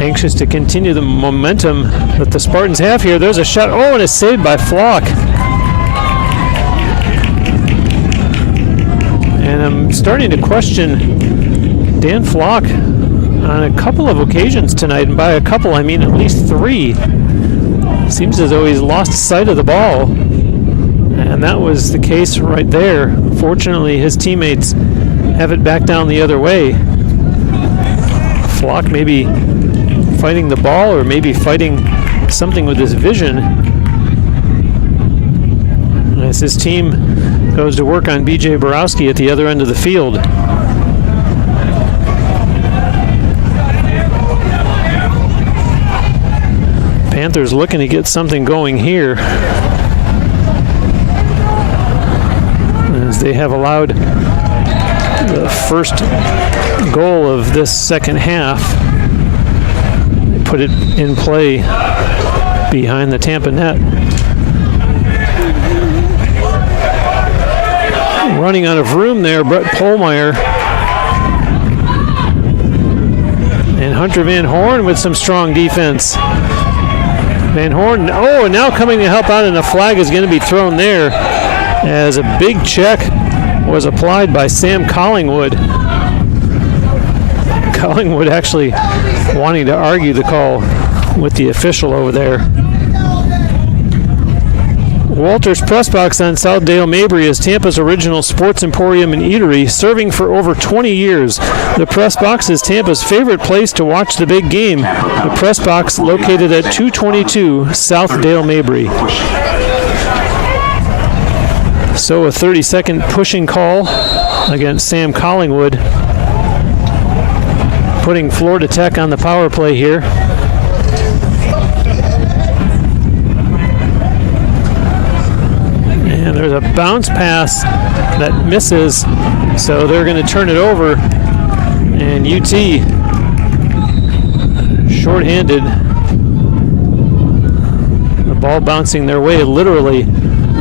Anxious to continue the momentum that the Spartans have here. There's a shot. Oh, and it's saved by Flock. And I'm starting to question Dan Flock on a couple of occasions tonight. And by a couple, I mean at least 3. Seems as though he's lost sight of the ball. And that was the case right there. Fortunately, his teammates have it back down the other way. Flock maybe fighting the ball or maybe fighting something with his vision. As his team goes to work on B.J. Borowski at the other end of the field. Panthers looking to get something going here, as they have allowed the first goal of this second half. They put it in play behind the Tampa net. Running out of room there, Brett Polmeyer. And Hunter Van Horn with some strong defense. Van Horn, oh, and now coming to help out, and a flag is going to be thrown there as a big check was applied by Sam Collingwood. Collingwood actually wanting to argue the call with the official over there. Walters Press Box on South Dale Mabry is Tampa's original sports emporium and eatery, serving for over 20 years. The Press Box is Tampa's favorite place to watch the big game. The Press Box located at 222 South Dale Mabry. So a 30-second pushing call against Sam Collingwood, putting Florida Tech on the power play here. And there's a bounce pass that misses, so they're going to turn it over. And UT shorthanded. The ball bouncing their way literally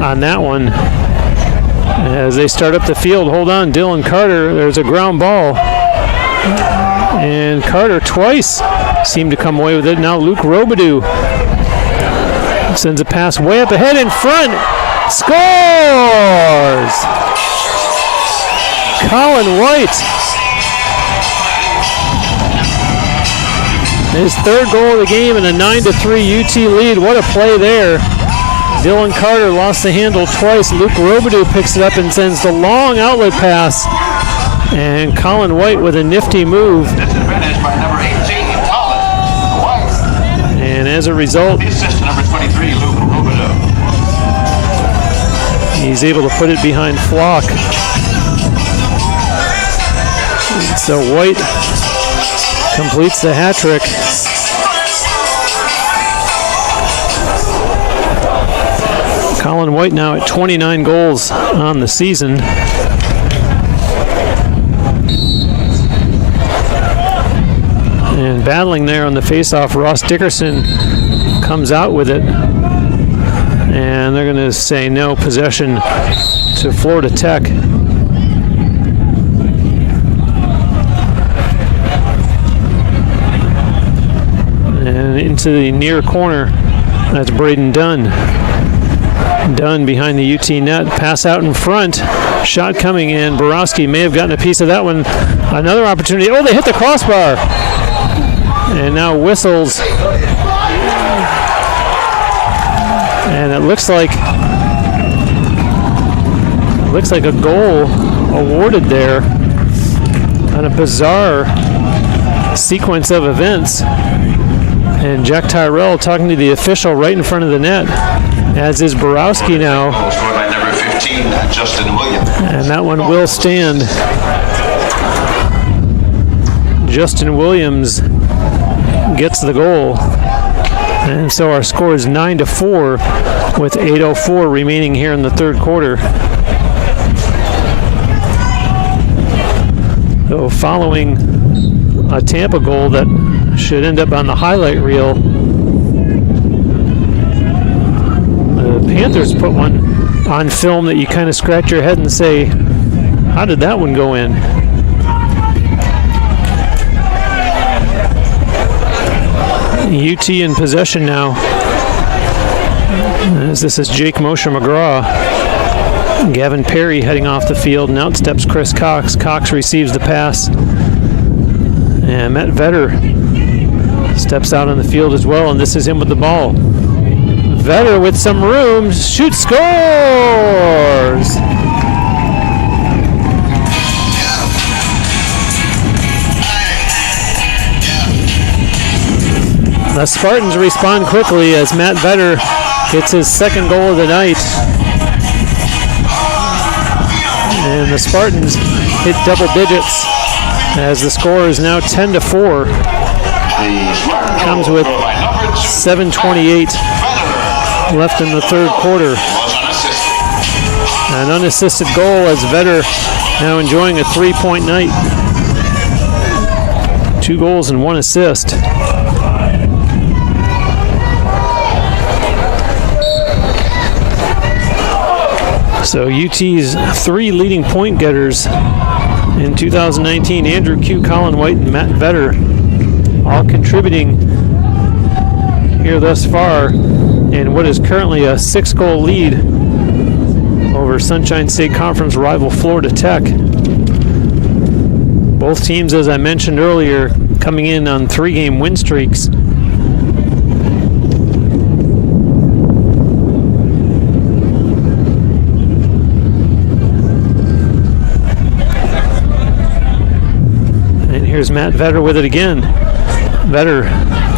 on that one. As they start up the field, hold on, Dylan Carter, there's a ground ball. And Carter twice seemed to come away with it. Now Luke Robidoux sends a pass way up ahead in front. Scores! Colin White. His third goal of the game and a 9-3 UT lead. What a play there. Dylan Carter lost the handle twice. Luke Robidoux picks it up and sends the long outlet pass. And Colin White with a nifty move. Disadvantage by number 18, Colin White. And as a result, The assist to number 23, Luke Robidoux. he's able to put it behind Flock. So White completes the hat trick. Colin White now at 29 goals on the season. And battling there on the faceoff, Ross Dickerson comes out with it. And they're going to say no, possession to Florida Tech. into the near corner. That's Braden Dunn. Dunn behind the UT net. Pass out in front. Shot coming in. Borowski may have gotten a piece of that one. Another opportunity. Oh, they hit the crossbar. And now whistles. And it looks like a goal awarded there on a bizarre sequence of events. And Jack Tyrell talking to the official right in front of the net, as is Borowski now. Scored by number 15, Justin Williams. And that one will stand. Justin Williams gets the goal. And so our score is 9-4 with 8:04 remaining here in the third quarter. So following a Tampa goal that should end up on the highlight reel, the Panthers put one on film that you kind of scratch your head and say, how did that one go in? UT in possession now, as this is Jake Moshe McGraw. Gavin Perry heading off the field, and out steps Chris Cox. Cox receives the pass, and Matt Vetter steps out on the field as well, and this is him with the ball. Vetter with some room, shoots, scores! The Spartans respond quickly as Matt Vetter gets his second goal of the night. And the Spartans hit double digits as the score is now 10-4. Comes with 7:28 left in the third quarter. An unassisted goal as Vetter now enjoying a 3-point night. 2 goals and 1 assist. So UT's 3 leading point getters in 2019, Andrew Q, Colin White, and Matt Vetter, all contributing here thus far in what is currently a 6-goal lead over Sunshine State Conference rival Florida Tech. Both teams, as I mentioned earlier, coming in on 3-game win streaks. Here's Matt Vetter with it again. Vetter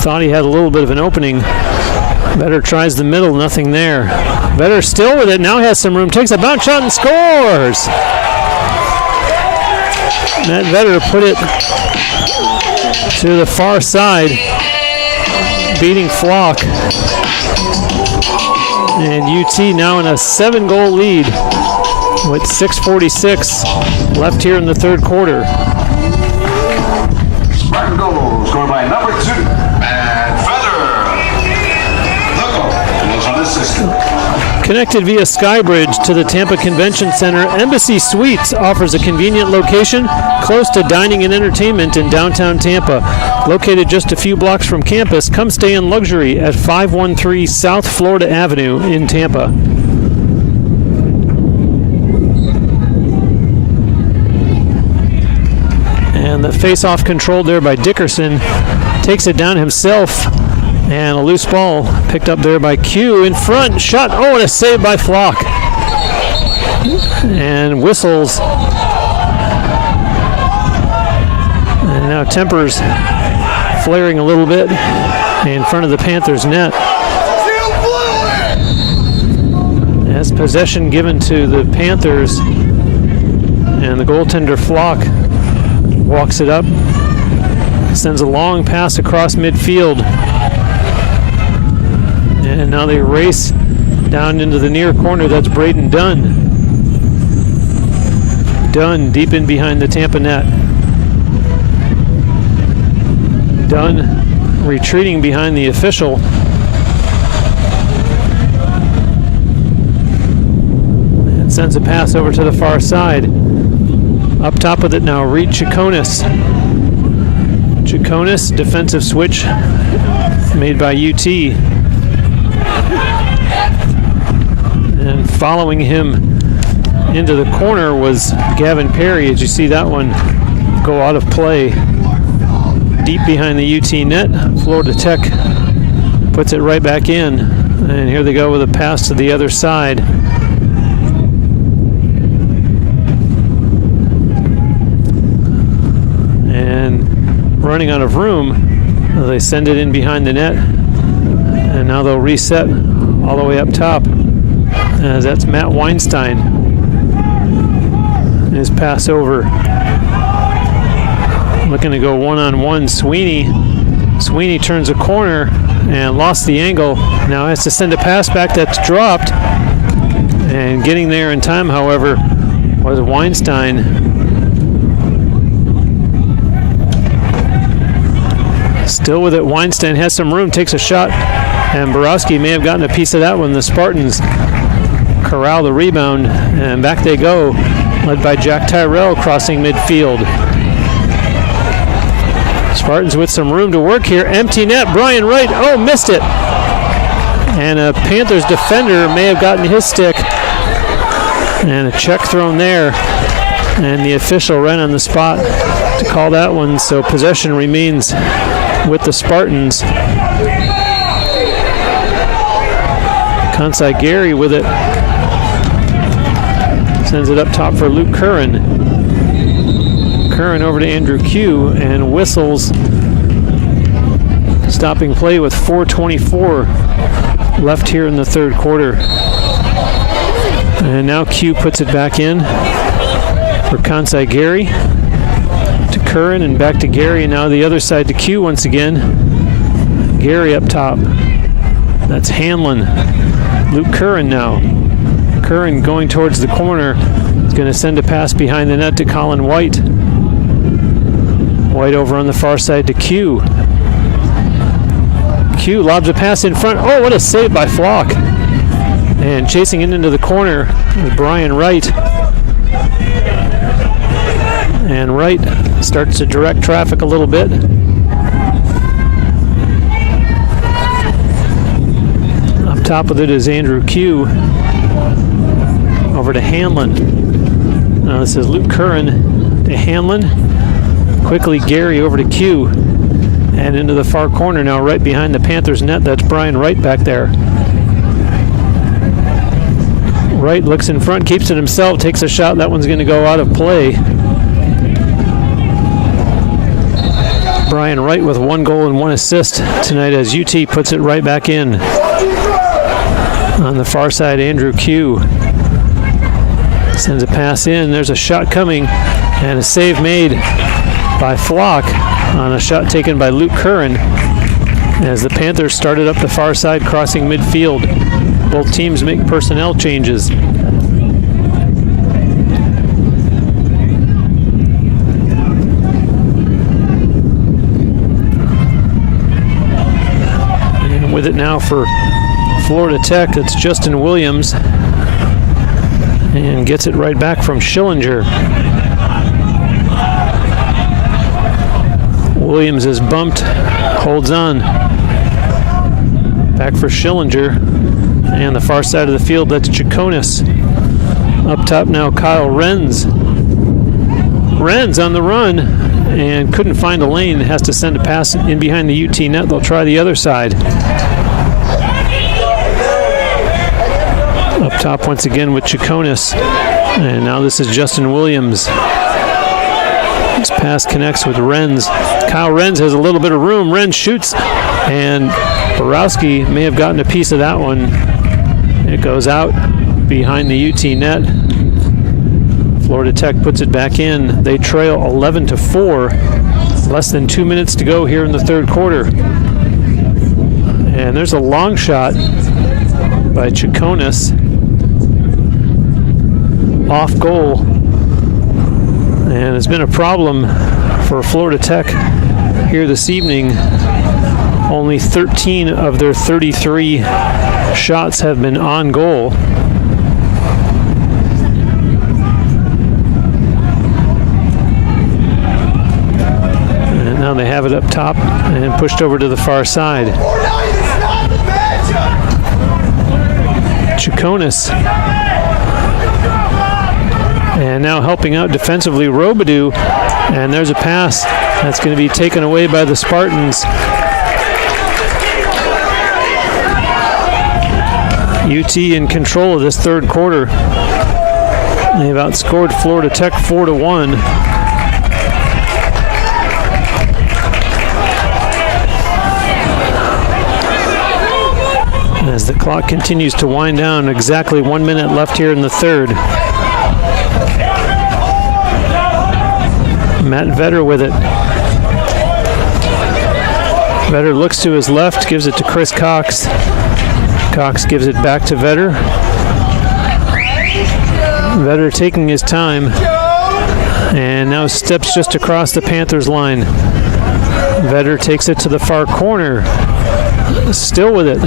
thought he had a little bit of an opening. Vetter tries the middle, nothing there. Vetter still with it, now has some room, takes a bounce shot and scores! Matt Vetter put it to the far side, beating Flock. And UT now in a 7-goal lead with 6:46 left here in the third quarter. Spartan goal scored by number 2, Matt Feather. The goal was unassisted. Connected via Skybridge to the Tampa Convention Center, Embassy Suites offers a convenient location close to dining and entertainment in downtown Tampa. Located just a few blocks from campus, come stay in luxury at 513 South Florida Avenue in Tampa. And the face-off controlled there by Dickerson. Takes it down himself. And a loose ball picked up there by Q in front. Shot. Oh, and a save by Flock. And whistles. And now tempers flaring a little bit in front of the Panthers' net. As possession given to the Panthers. And the goaltender Flock walks it up, sends a long pass across midfield, and now they race down into the near corner. That's Braden Dunn. Dunn deep in behind the Tampa net. Dunn retreating behind the official. And sends a pass over to the far side. Up top with it now, Reed Chaconis. Chaconis, defensive switch made by UT. And following him into the corner was Gavin Perry. As you see that one go out of play deep behind the UT net. Florida Tech puts it right back in. And here they go with a pass to the other side. And running out of room, they send it in behind the net. And now they'll reset all the way up top. As that's Matt Weinstein. His pass over. Looking to go one-on-one. Sweeney turns a corner and lost the angle. Now has to send a pass back that's dropped. And getting there in time, however, was Weinstein. Still with it, Weinstein has some room, takes a shot, and Borowski may have gotten a piece of that one. The Spartans corral the rebound, and back they go, led by Jack Tyrell crossing midfield. Spartans with some room to work here. Empty net, Brian Wright, missed it. And a Panthers defender may have gotten his stick. And a check thrown there. And the official ran on the spot to call that one, so possession remains with the Spartans. Kansai Gary with it. Sends it up top for Luke Curran. Curran over to Andrew Q and whistles. Stopping play with 4:24 left here in the third quarter. And now Q puts it back in for Kansai Gary. To Curran and back to Gary, and now the other side to Q once again. Gary up top. That's Hanlon. Luke Curran now. Curran going towards the corner. He's going to send a pass behind the net to Colin White. White over on the far side to Q. Q lobs a pass in front. Oh, what a save by Flock. And chasing it into the corner with Brian Wright. And Wright starts to direct traffic a little bit. Up top with it is Andrew Q. Over to Hanlon. Now this is Luke Curran to Hanlon. Quickly Gary over to Q. And into the far corner now, right behind the Panthers net. That's Brian Wright back there. Wright looks in front, keeps it himself, takes a shot. That one's going to go out of play. Brian Wright with 1 goal and 1 assist tonight as UT puts it right back in. On the far side, Andrew Q. Sends a pass in. There's a shot coming and a save made by Flock on a shot taken by Luke Curran as the Panthers started up the far side crossing midfield. Both teams make personnel changes. And with it now for Florida Tech, it's Justin Williams. And gets it right back from Schillinger. Williams is bumped, holds on. Back for Schillinger. And the far side of the field, that's Chaconis. Up top now, Kyle Renz. Renz on the run and couldn't find a lane. Has to send a pass in behind the UT net. They'll try the other side. Up top once again with Chaconis. And now this is Justin Williams. This pass connects with Renz. Kyle Renz has a little bit of room. Renz shoots. And Borowski may have gotten a piece of that one. It goes out behind the UT net. Florida Tech puts it back in. They trail 11-4. Less than 2 minutes to go here in the third quarter. And there's a long shot by Chaconis. Off goal. And it's been a problem for Florida Tech here this evening. Only 13 of their 33 shots have been on goal. And now they they have it up top and pushed over to the far side. Chaconis. And now helping out defensively, Robidoux. And there's a pass that's going to be taken away by the Spartans. UT in control of this third quarter. They've outscored Florida Tech 4-1. As the clock continues to wind down, exactly 1 minute left here in the third. Matt Vetter with it. Vetter looks to his left, gives it to Chris Cox. Cox gives it back to Vetter. Vetter taking his time and now steps just across the Panthers line. Vetter takes it to the far corner, still with it,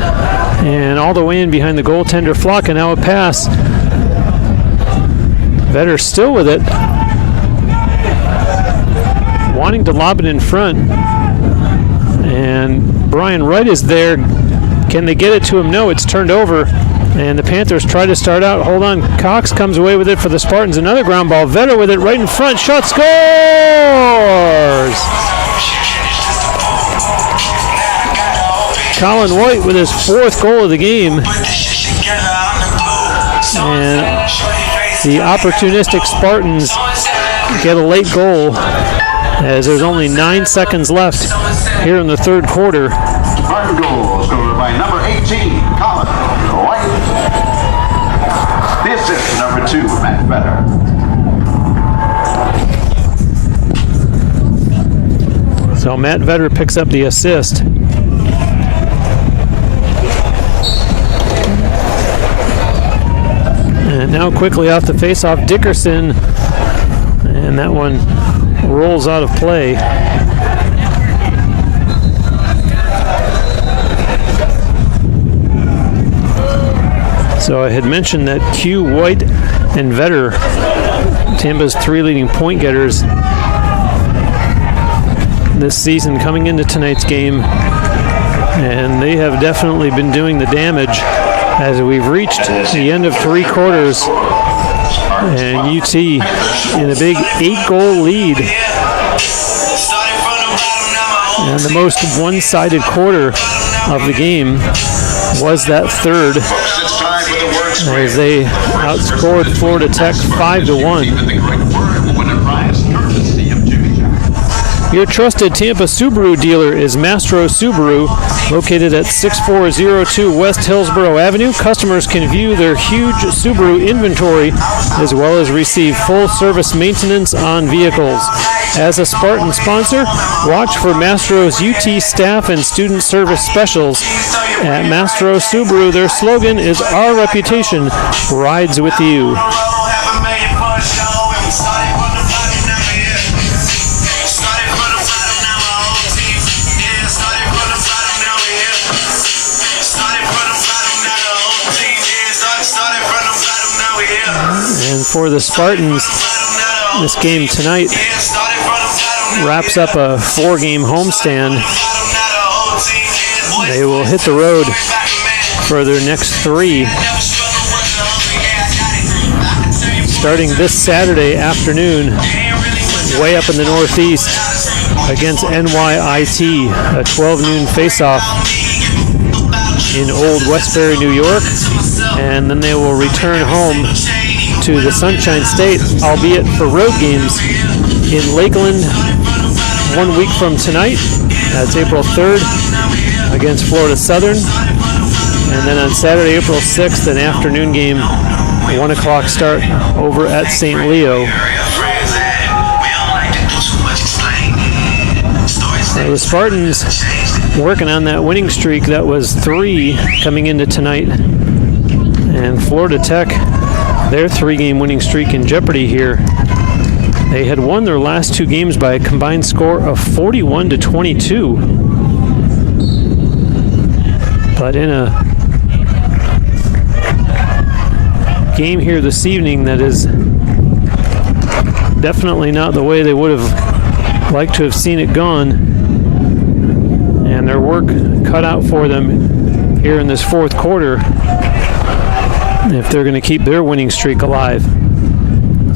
and all the way in behind the goaltender Flock, and now a pass. Vetter still with it, wanting to lob it in front, and Brian Wright is there. Can they get it to him? No, it's turned over, and the Panthers try to start out. Hold on, Cox comes away with it for the Spartans. Another ground ball. Vetter with it right in front. Shot, scores! Colin White with his fourth goal of the game. And the opportunistic Spartans get a late goal as there's only 9 seconds left here in the third quarter. Spartan goal scored by number 18, Colin White. The assist, number 2, Matt Vetter. So Matt Vetter picks up the assist. And now quickly off the faceoff, Dickerson, and that one rolls out of play. So I had mentioned that Q, White, and Vetter, Tampa's 3 leading point getters this season coming into tonight's game, and they have definitely been doing the damage as we've reached the end of 3 quarters, and UT in a big 8-goal lead, and the most one-sided quarter of the game was that third, as they outscored Florida Tech 5-1. Your trusted Tampa Subaru dealer is Mastro Subaru, located at 6402 West Hillsborough Avenue. Customers can view their huge Subaru inventory as well as receive full service maintenance on vehicles. As a Spartan sponsor, watch for Mastro's UT staff and student service specials. At Mastro Subaru, their slogan is "Our reputation rides with you." And for the Spartans, this game tonight wraps up a 4-game homestand. They will hit the road for their next 3, starting this Saturday afternoon, way up in the Northeast against NYIT, a 12 noon face-off in Old Westbury, New York, and then they will return home to the Sunshine State, albeit for road games in Lakeland 1 week from tonight. That's April 3rd against Florida Southern, and then on Saturday, April 6th, an afternoon game, 1 o'clock start over at St. Leo. The Spartans working on that winning streak that was 3 coming into tonight, and Florida Tech, their 3-game winning streak in jeopardy here. They had won their last 2 games by a combined score of 41-22. But in a game here this evening that is definitely not the way they would have liked to have seen it gone, and their work cut out for them here in this fourth quarter if they're going to keep their winning streak alive.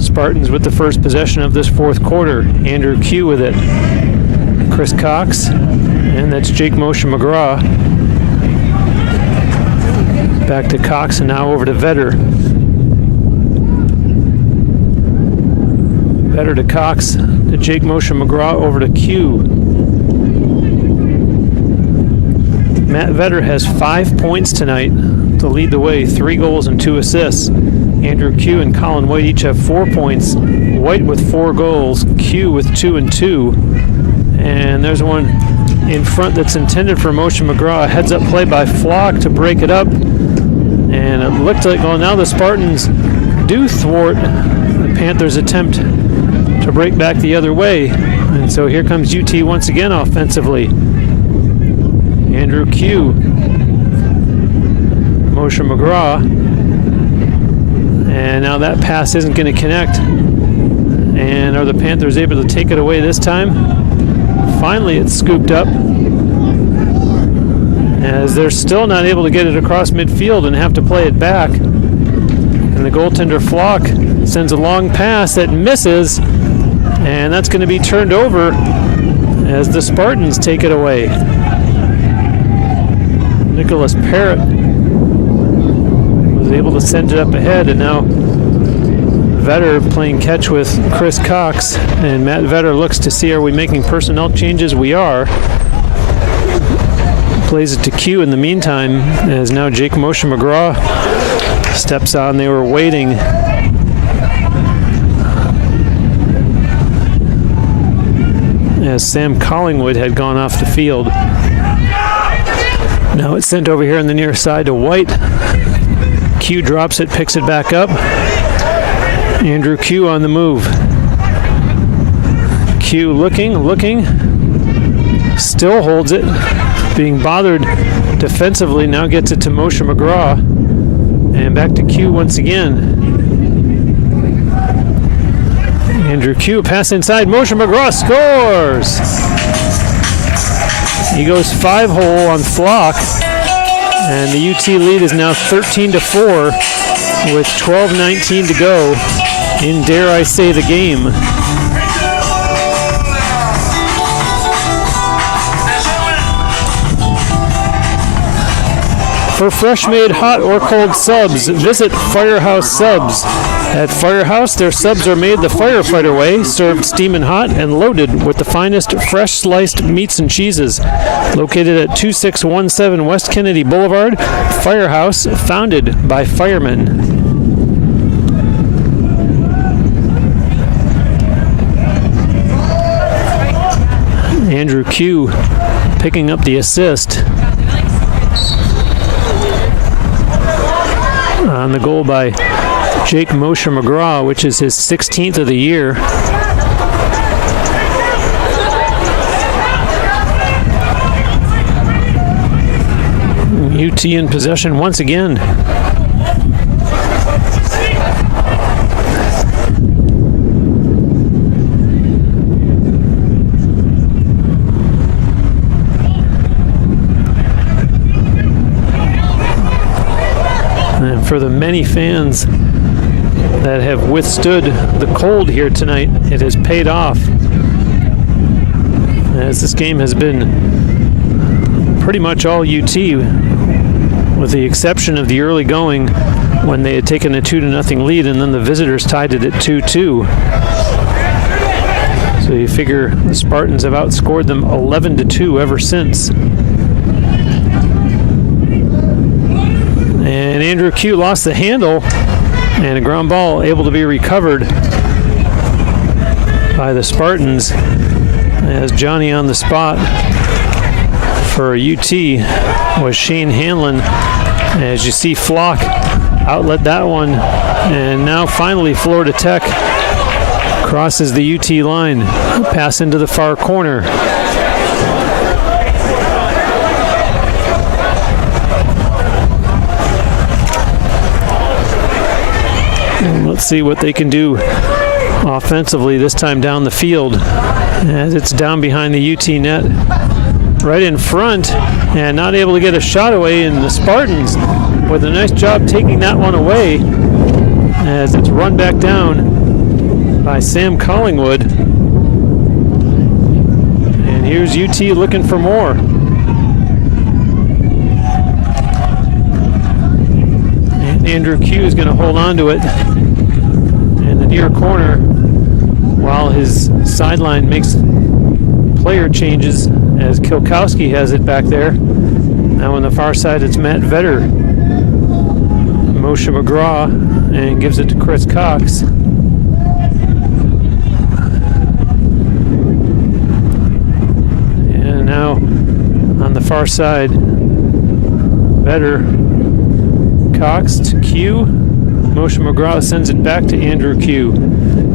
Spartans with the first possession of this fourth quarter. Andrew Q with it. Chris Cox, and that's Jake Moshe McGraw. Back to Cox and now over to Vetter. Vetter to Cox, to Jake Moshe McGraw, over to Q. Matt Vetter has 5 points tonight to lead the way, 3 goals and 2 assists. Andrew Q and Colin White each have 4 points. White with 4 goals, Q with 2 and 2. And there's one in front that's intended for Moshe McGraw. A heads-up play by Flock to break it up. And it looked like, well, now the Spartans do thwart the Panthers' attempt to break back the other way. And so here comes UT once again offensively. Andrew Q, Moshe McGraw, and now that pass isn't going to connect. And are the Panthers able to take it away this time? Finally, it's scooped up, as they're still not able to get it across midfield and have to play it back. And the goaltender Flock sends a long pass that misses, and that's going to be turned over as the Spartans take it away. Nicholas Parrott was able to send it up ahead, and now Vetter playing catch with Chris Cox, and Matt Vetter looks to see, are we making personnel changes? We are. Plays it to Q in the meantime, as now Jake Moshe McGraw steps on. They were waiting. As Sam Collingwood had gone off the field. Now it's sent over here on the near side to White. Q drops it, picks it back up. Andrew Q on the move. Q looking, still holds it, being bothered defensively, now gets it to Moshe McGraw, and back to Q once again. Andrew Q, pass inside, Moshe McGraw scores! He goes 5-hole on Flock, and the UT lead is now 13-4 with 12:19 to go in, dare I say, the game. For fresh made hot or cold subs, visit Firehouse Subs. At Firehouse, their subs are made the firefighter way, served steaming hot and loaded with the finest fresh sliced meats and cheeses. Located at 2617 West Kennedy Boulevard, Firehouse, founded by firemen. Andrew Q picking up the assist on the goal by Jake Moshe McGraw, which is his 16th of the year. UT in possession once again. And for the many fans that have withstood the cold here tonight, it has paid off, as this game has been pretty much all UT, with the exception of the early going when they had taken a 2-0 lead, and then the visitors tied it at 2-2. So you figure the Spartans have outscored them 11-2 ever since. And Andrew Q lost the handle, and a ground ball able to be recovered by the Spartans, as Johnny on the spot for UT was Shane Hanlon. As you see, Flock outlet that one, and now finally Florida Tech crosses the UT line, pass into the far corner. Let's see what they can do offensively this time down the field, as it's down behind the UT net. right in front and not able to get a shot away, and the Spartans with a nice job taking that one away as it's run back down by Sam Collingwood. And here's UT looking for more. And Andrew Q is going to hold on to it in the near corner while his sideline makes player changes as Kilkowski has it back there. Now on the far side it's Matt Vetter. Moshe McGraw and gives it to Chris Cox. And now on the far side, Vetter, Cox to Q. Moshe McGraw sends it back to Andrew Q.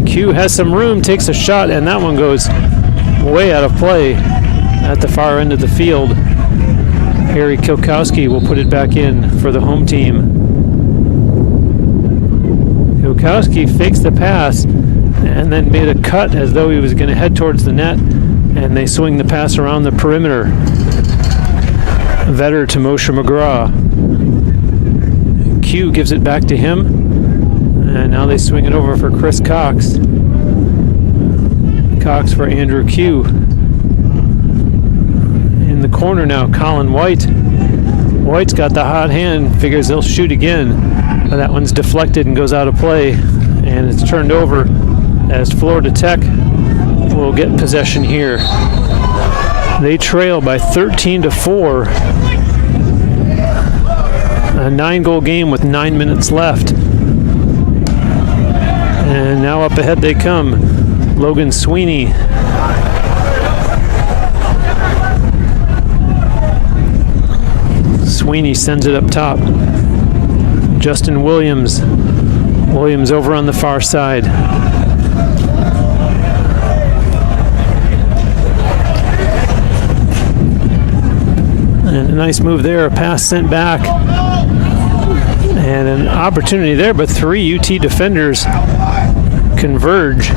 Q has some room, takes a shot, and that one goes way out of play at the far end of the field. Harry Kilkowski will put it back in for the home team. Kilkowski fakes the pass and then made a cut as though he was going to head towards the net, and they swing the pass around the perimeter. Vetter to Moshe McGraw. Q gives it back to him, and now they swing it over for Chris Cox. Cox for Andrew Q. In the corner now, Colin White. White's got the hot hand, figures he'll shoot again, but that one's deflected and goes out of play, and it's turned over as Florida Tech will get possession here. They trail by 13-4. A 9-goal game with 9 minutes left. And now up ahead they come. Logan Sweeney. Sweeney sends it up top. Justin Williams. Williams over on the far side. And a nice move there, a pass sent back. And an opportunity there, but 3 UT defenders converge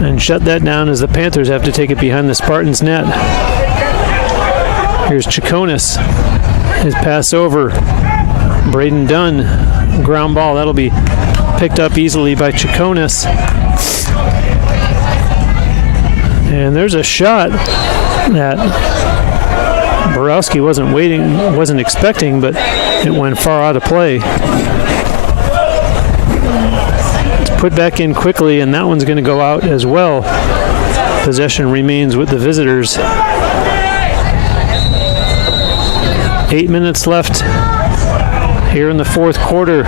and shut that down as the Panthers have to take it behind the Spartans net. Here's Chaconis. His pass over. Braden Dunn. Ground ball. That'll be picked up easily by Chaconis. And there's a shot that Borowski wasn't expecting, but it went far out of play. It's put back in quickly, and that one's going to go out as well. Possession remains with the visitors. 8 minutes left here in the fourth quarter.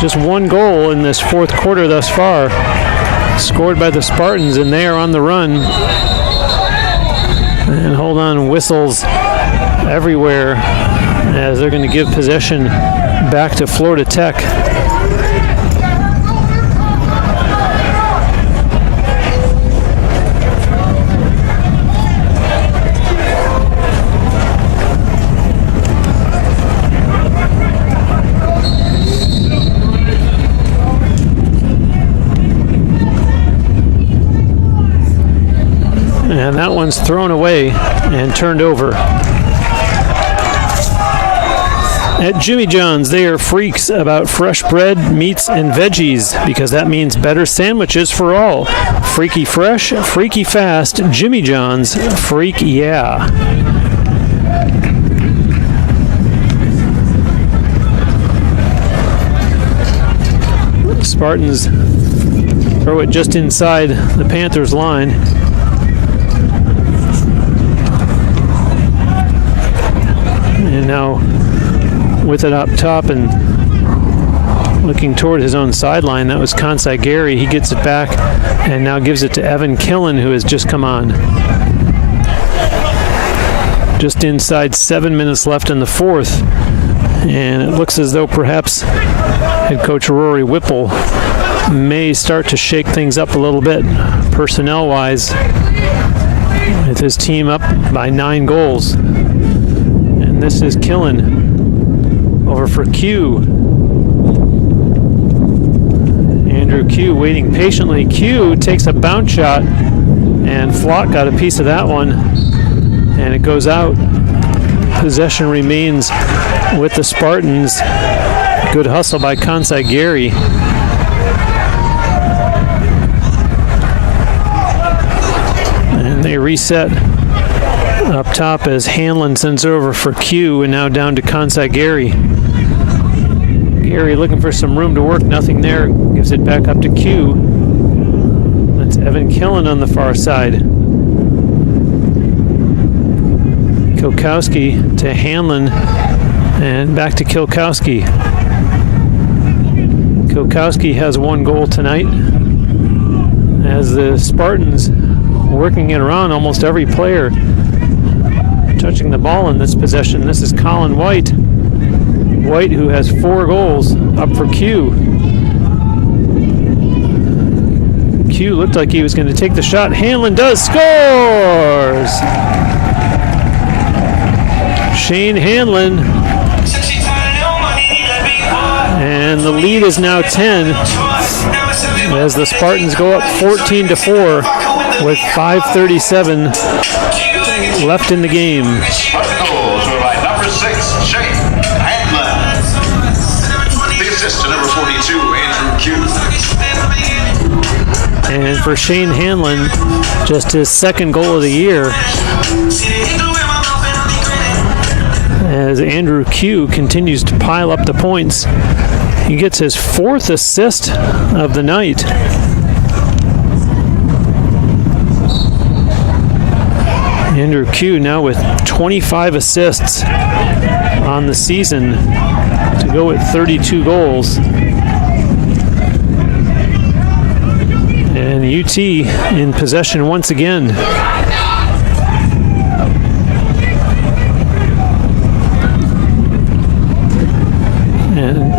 Just one goal in this fourth quarter thus far, scored by the Spartans, and they are on the run. And hold on, whistles everywhere as they're going to give possession back to Florida Tech. And that one's thrown away and turned over. At Jimmy John's, they are freaks about fresh bread, meats, and veggies, because that means better sandwiches for all. Freaky fresh, freaky fast, Jimmy John's, freak yeah. Spartans throw it just inside the Panthers line. And now with it up top and looking toward his own sideline, that was Kansai Gary. He gets it back and now gives it to Evan Killen, who has just come on. Just inside 7 minutes left in the fourth. And it looks as though perhaps head coach Rory Whipple may start to shake things up a little bit, personnel-wise, with his team up by 9 goals. This is Killen over for Q. Andrew Q waiting patiently. Q takes a bounce shot And Flock got a piece of that one, and it goes out. Possession remains with the Spartans. Good hustle by Kansai Gary. And they reset up top as Hanlon sends over for Q, and now down to Kansai Gary. Gary looking for some room to work, nothing there. Gives it back up to Q. That's Evan Killen on the far side. Kilkowski to Hanlon, and back to Kilkowski. Kilkowski has 1 goal tonight, as the Spartans working it around almost every player touching the ball in this possession. This is Colin White. White, who has 4 goals, up for Q. Q looked like he was going to take the shot. Hanlon does, scores! Shane Hanlon. And the lead is now 10 as the Spartans go up 14-4 with 5:37 left in the game. Goals were by number 6, Shane Hanlon. The assist to number 42, Andrew Q. And for Shane Hanlon, just his 2nd goal of the year, as Andrew Q continues to pile up the points. He gets his 4th assist of the night. Andrew Q now with 25 assists on the season to go at 32 goals. And UT in possession once again. And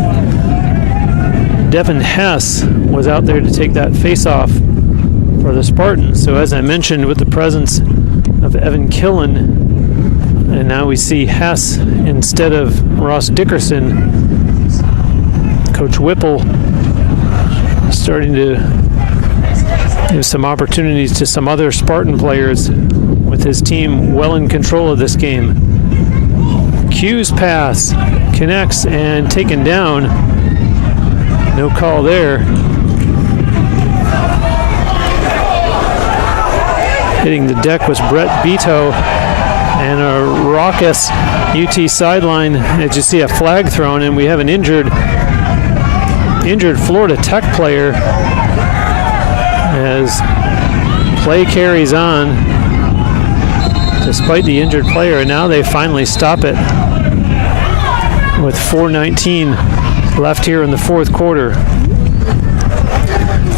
Devin Hess was out there to take that face-off for the Spartans. So as I mentioned, with the presence of Evan Killen, and now we see Hess instead of Ross Dickerson. Coach Whipple starting to give some opportunities to some other Spartan players with his team well in control of this game. Q's pass connects and taken down. No call there. Hitting the deck was Brett Beto, and a raucous UT sideline as you see a flag thrown, and we have an injured Florida Tech player as play carries on despite the injured player, and now they finally stop it with 4:19 left here in the 4th quarter.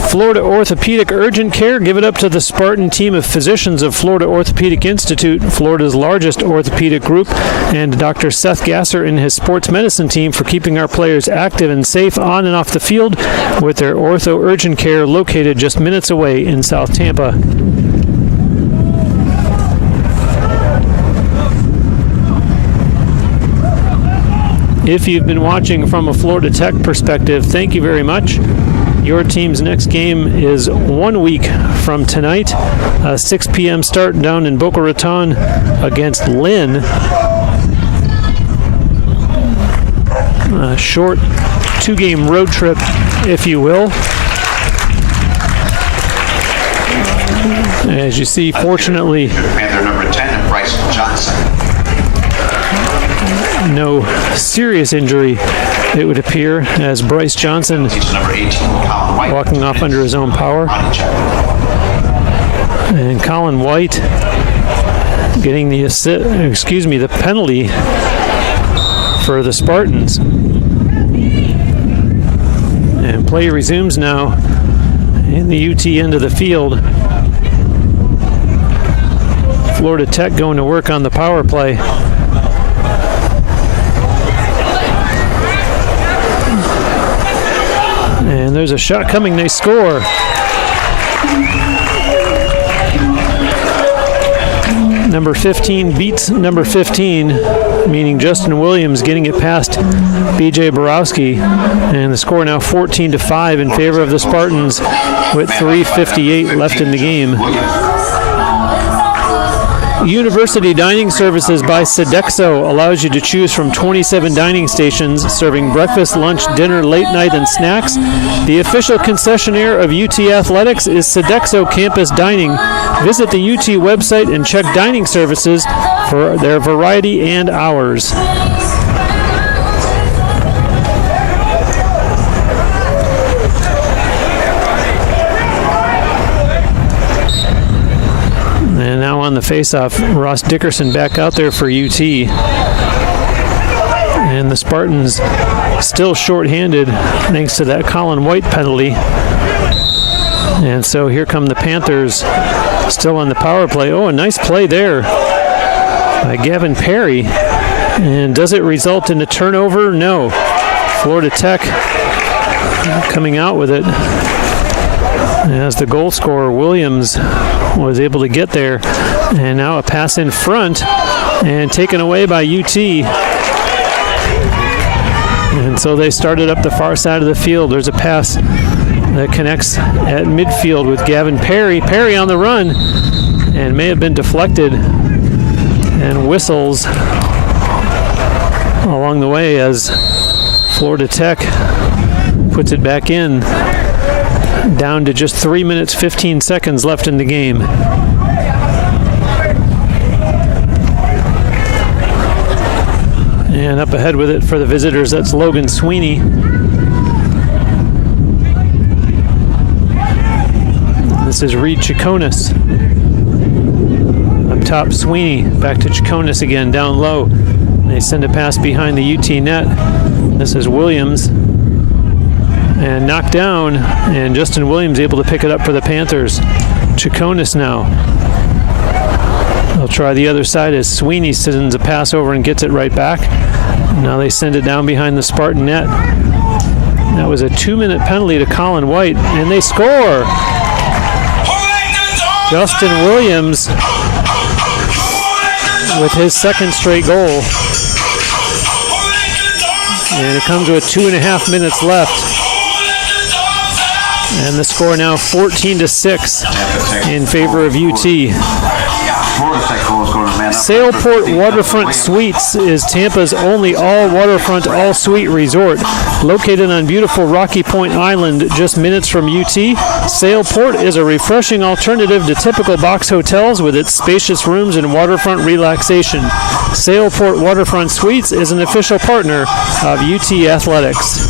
Florida Orthopedic Urgent Care, give it up to the Spartan team of physicians of Florida Orthopedic Institute, Florida's largest orthopedic group, and Dr. Seth Gasser and his sports medicine team for keeping our players active and safe on and off the field with their Ortho Urgent Care located just minutes away in South Tampa. If you've been watching from a Florida Tech perspective, thank you very much. Your team's next game is 1 week from tonight, a 6 p.m. start down in Boca Raton against Lynn. A short 2-game road trip, if you will. As you see, fortunately, Panther number 10, Bryce Johnson. No serious injury, it would appear, as Bryce Johnson Number 18, Colin White. walking off under his own power. And Colin White getting the the penalty for the Spartans. And play resumes now in the UT end of the field. Florida Tech going to work on the power play. And there's a shot coming, they score. Number 15 beats number 15, meaning Justin Williams getting it past BJ Borowski. And the score now 14-5 in favor of the Spartans with 3:58 left in the game. University Dining Services by Sodexo allows you to choose from 27 dining stations serving breakfast, lunch, dinner, late night, and snacks. The official concessionaire of UT Athletics is Sodexo Campus Dining. Visit the UT website and check dining services for their variety and hours. And now on the face-off, Ross Dickerson back out there for UT. And the Spartans still shorthanded thanks to that Colin White penalty. And so here come the Panthers still on the power play. Oh, a nice play there by Gavin Perry. And does it result in a turnover? No. Florida Tech coming out with it. As the goal scorer, Williams, was able to get there. And now a pass in front and taken away by UT. And so they started up the far side of the field. There's a pass that connects at midfield with Gavin Perry. Perry on the run and may have been deflected and whistles along the way as Florida Tech puts it back in. Down to just 3 minutes, 15 seconds left in the game. And up ahead with it for the visitors, that's Logan Sweeney. This is Reed Chaconis. Up top, Sweeney. Back to Chaconis again, down low. They send a pass behind the UT net. This is Williams. And knocked down, and Justin Williams able to pick it up for the Panthers. Chaconis now. They'll try the other side as Sweeney sends a pass over and gets it right back. Now they send it down behind the Spartan net. That was a 2-minute penalty to Colin White, and they score! Justin Williams with his second straight goal. And it comes with 2.5 minutes left. And the score now 14-6 in favor of UT. Sailport Waterfront Suites is Tampa's only all-waterfront, all-suite resort. Located on beautiful Rocky Point Island, just minutes from UT, Sailport is a refreshing alternative to typical box hotels with its spacious rooms and waterfront relaxation. Sailport Waterfront Suites is an official partner of UT Athletics.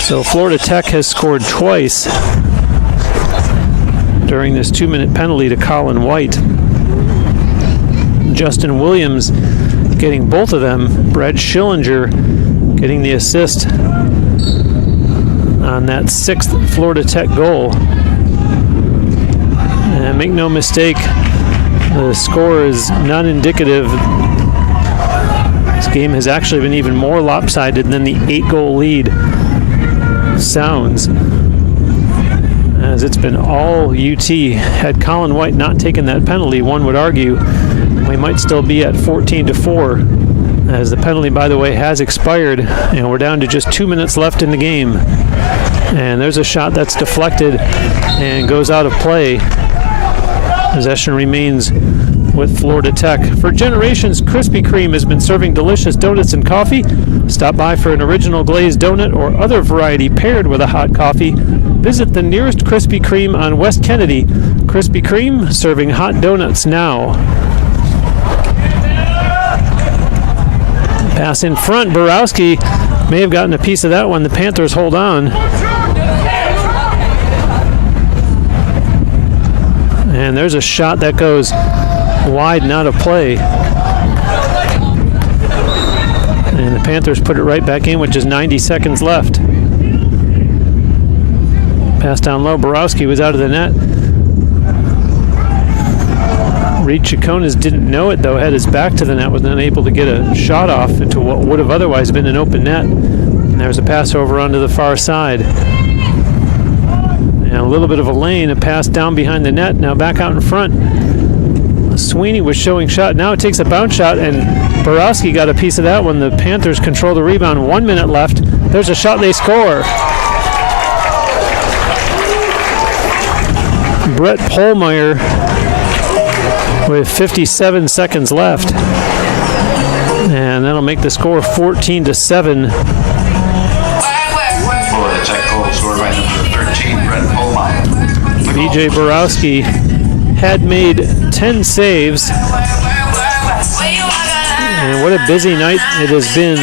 So Florida Tech has scored twice during this 2-minute penalty to Colin White. Justin Williams getting both of them. Brad Schillinger getting the assist on that 6th Florida Tech goal. And make no mistake, the score is not indicative. This game has actually been even more lopsided than the 8-goal lead sounds, as it's been all UT. Had Colin White not taken that penalty, one would argue we might still be at 14-4, as the penalty, by the way, has expired, and we're down to just 2 minutes left in the game. And there's a shot that's deflected and goes out of play. Possession remains with Florida Tech. For generations, Krispy Kreme has been serving delicious donuts and coffee. Stop by for an original glazed donut or other variety paired with a hot coffee. Visit the nearest Krispy Kreme on West Kennedy. Krispy Kreme, serving hot donuts now. Pass in front. Borowski may have gotten a piece of that one. The Panthers hold on. And there's a shot that goes wide and out of play. And the Panthers put it right back in with just 90 seconds left. Pass down low. Borowski was out of the net. Reed Chaconis didn't know it, though, had his back to the net, was unable to get a shot off into what would have otherwise been an open net. And there's a pass over onto the far side. And a little bit of a lane, a pass down behind the net, now back out in front. Sweeney was showing shot. Now it takes a bounce shot, and Borowski got a piece of that one. The Panthers control the rebound. 1 minute left. There's a shot, they score. Brett Pohlmeyer with 57 seconds left. And that'll make the score 14-7. Florida Tech goal scored by number 13, Brett Pohlmeyer. BJ Borowski had made 10 saves. And what a busy night it has been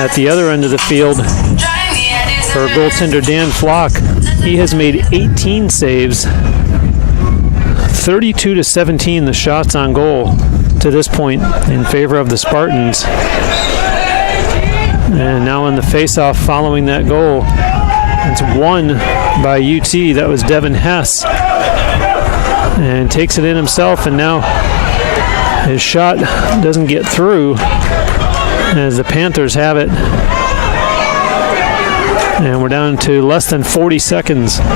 at the other end of the field for goaltender Dan Flock. He has made 18 saves. 32-17 the shots on goal to this point in favor of the Spartans. And now in the face-off following that goal, it's won by UT. That was Devin Hess. And takes it in himself, and now his shot doesn't get through as the Panthers have it. And we're down to less than 40 seconds. And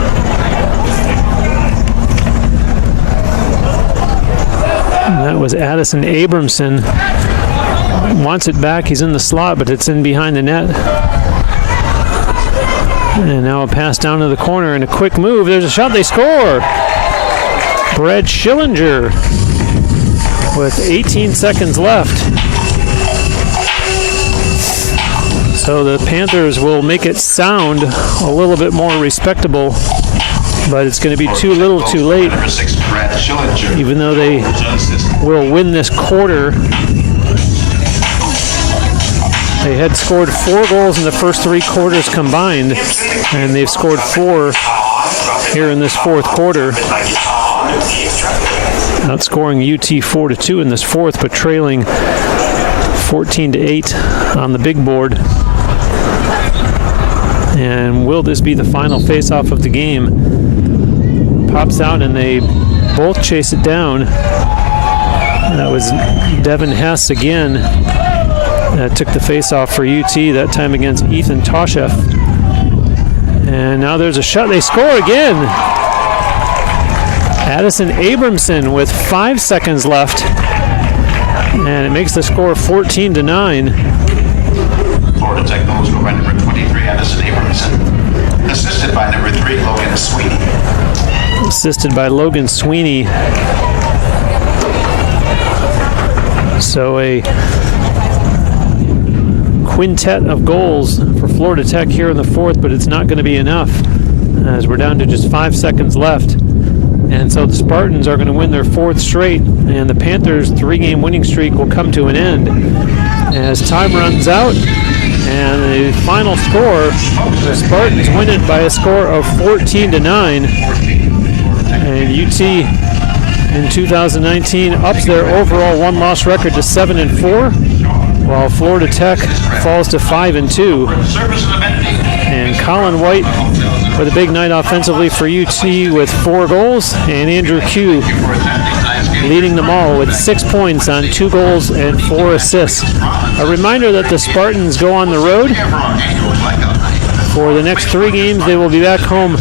that was Addison Abramson. Wants it back. He's in the slot, but it's in behind the net. And now a pass down to the corner and a quick move. There's a shot. They score. Brad Schillinger with 18 seconds left. So the Panthers will make it sound a little bit more respectable, but it's going to be too little too late. Even though they will win this quarter. They had scored 4 goals in the first 3 quarters combined, and they've scored 4 here in this fourth quarter. Outscoring UT 4-2 in this fourth, but trailing 14-8 on the big board. And will this be the final face-off of the game? Pops out and they both chase it down. That was Devin Hess again. That took the face-off for UT, that time against Ethan Tosheff. And now there's a shot. They score again. Addison Abramson with 5 seconds left. And it makes the score 14-9. Florida Tech goal scored by number 23, Addison Abramson. Assisted by number 3, Logan Sweeney. Assisted by Logan Sweeney. So a quintet of goals for Florida Tech here in the fourth, but it's not going to be enough as we're down to just 5 seconds left. And so the Spartans are going to win their 4th straight, and the Panthers' 3-game winning streak will come to an end as time runs out. And the final score, the Spartans win it by a score of 14-9. And UT in 2019 ups their overall one-loss record to 7-4, while Florida Tech falls to 5-2. And Colin White with a big night offensively for UT with 4 goals, and Andrew Q leading them all with 6 points on 2 goals and 4 assists. A reminder that the Spartans go on the road. For the next 3 games, they will be back home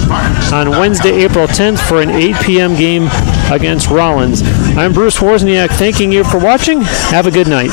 on Wednesday, April 10th for an 8 p.m. game against Rollins. I'm Bruce Wozniak, thanking you for watching. Have a good night.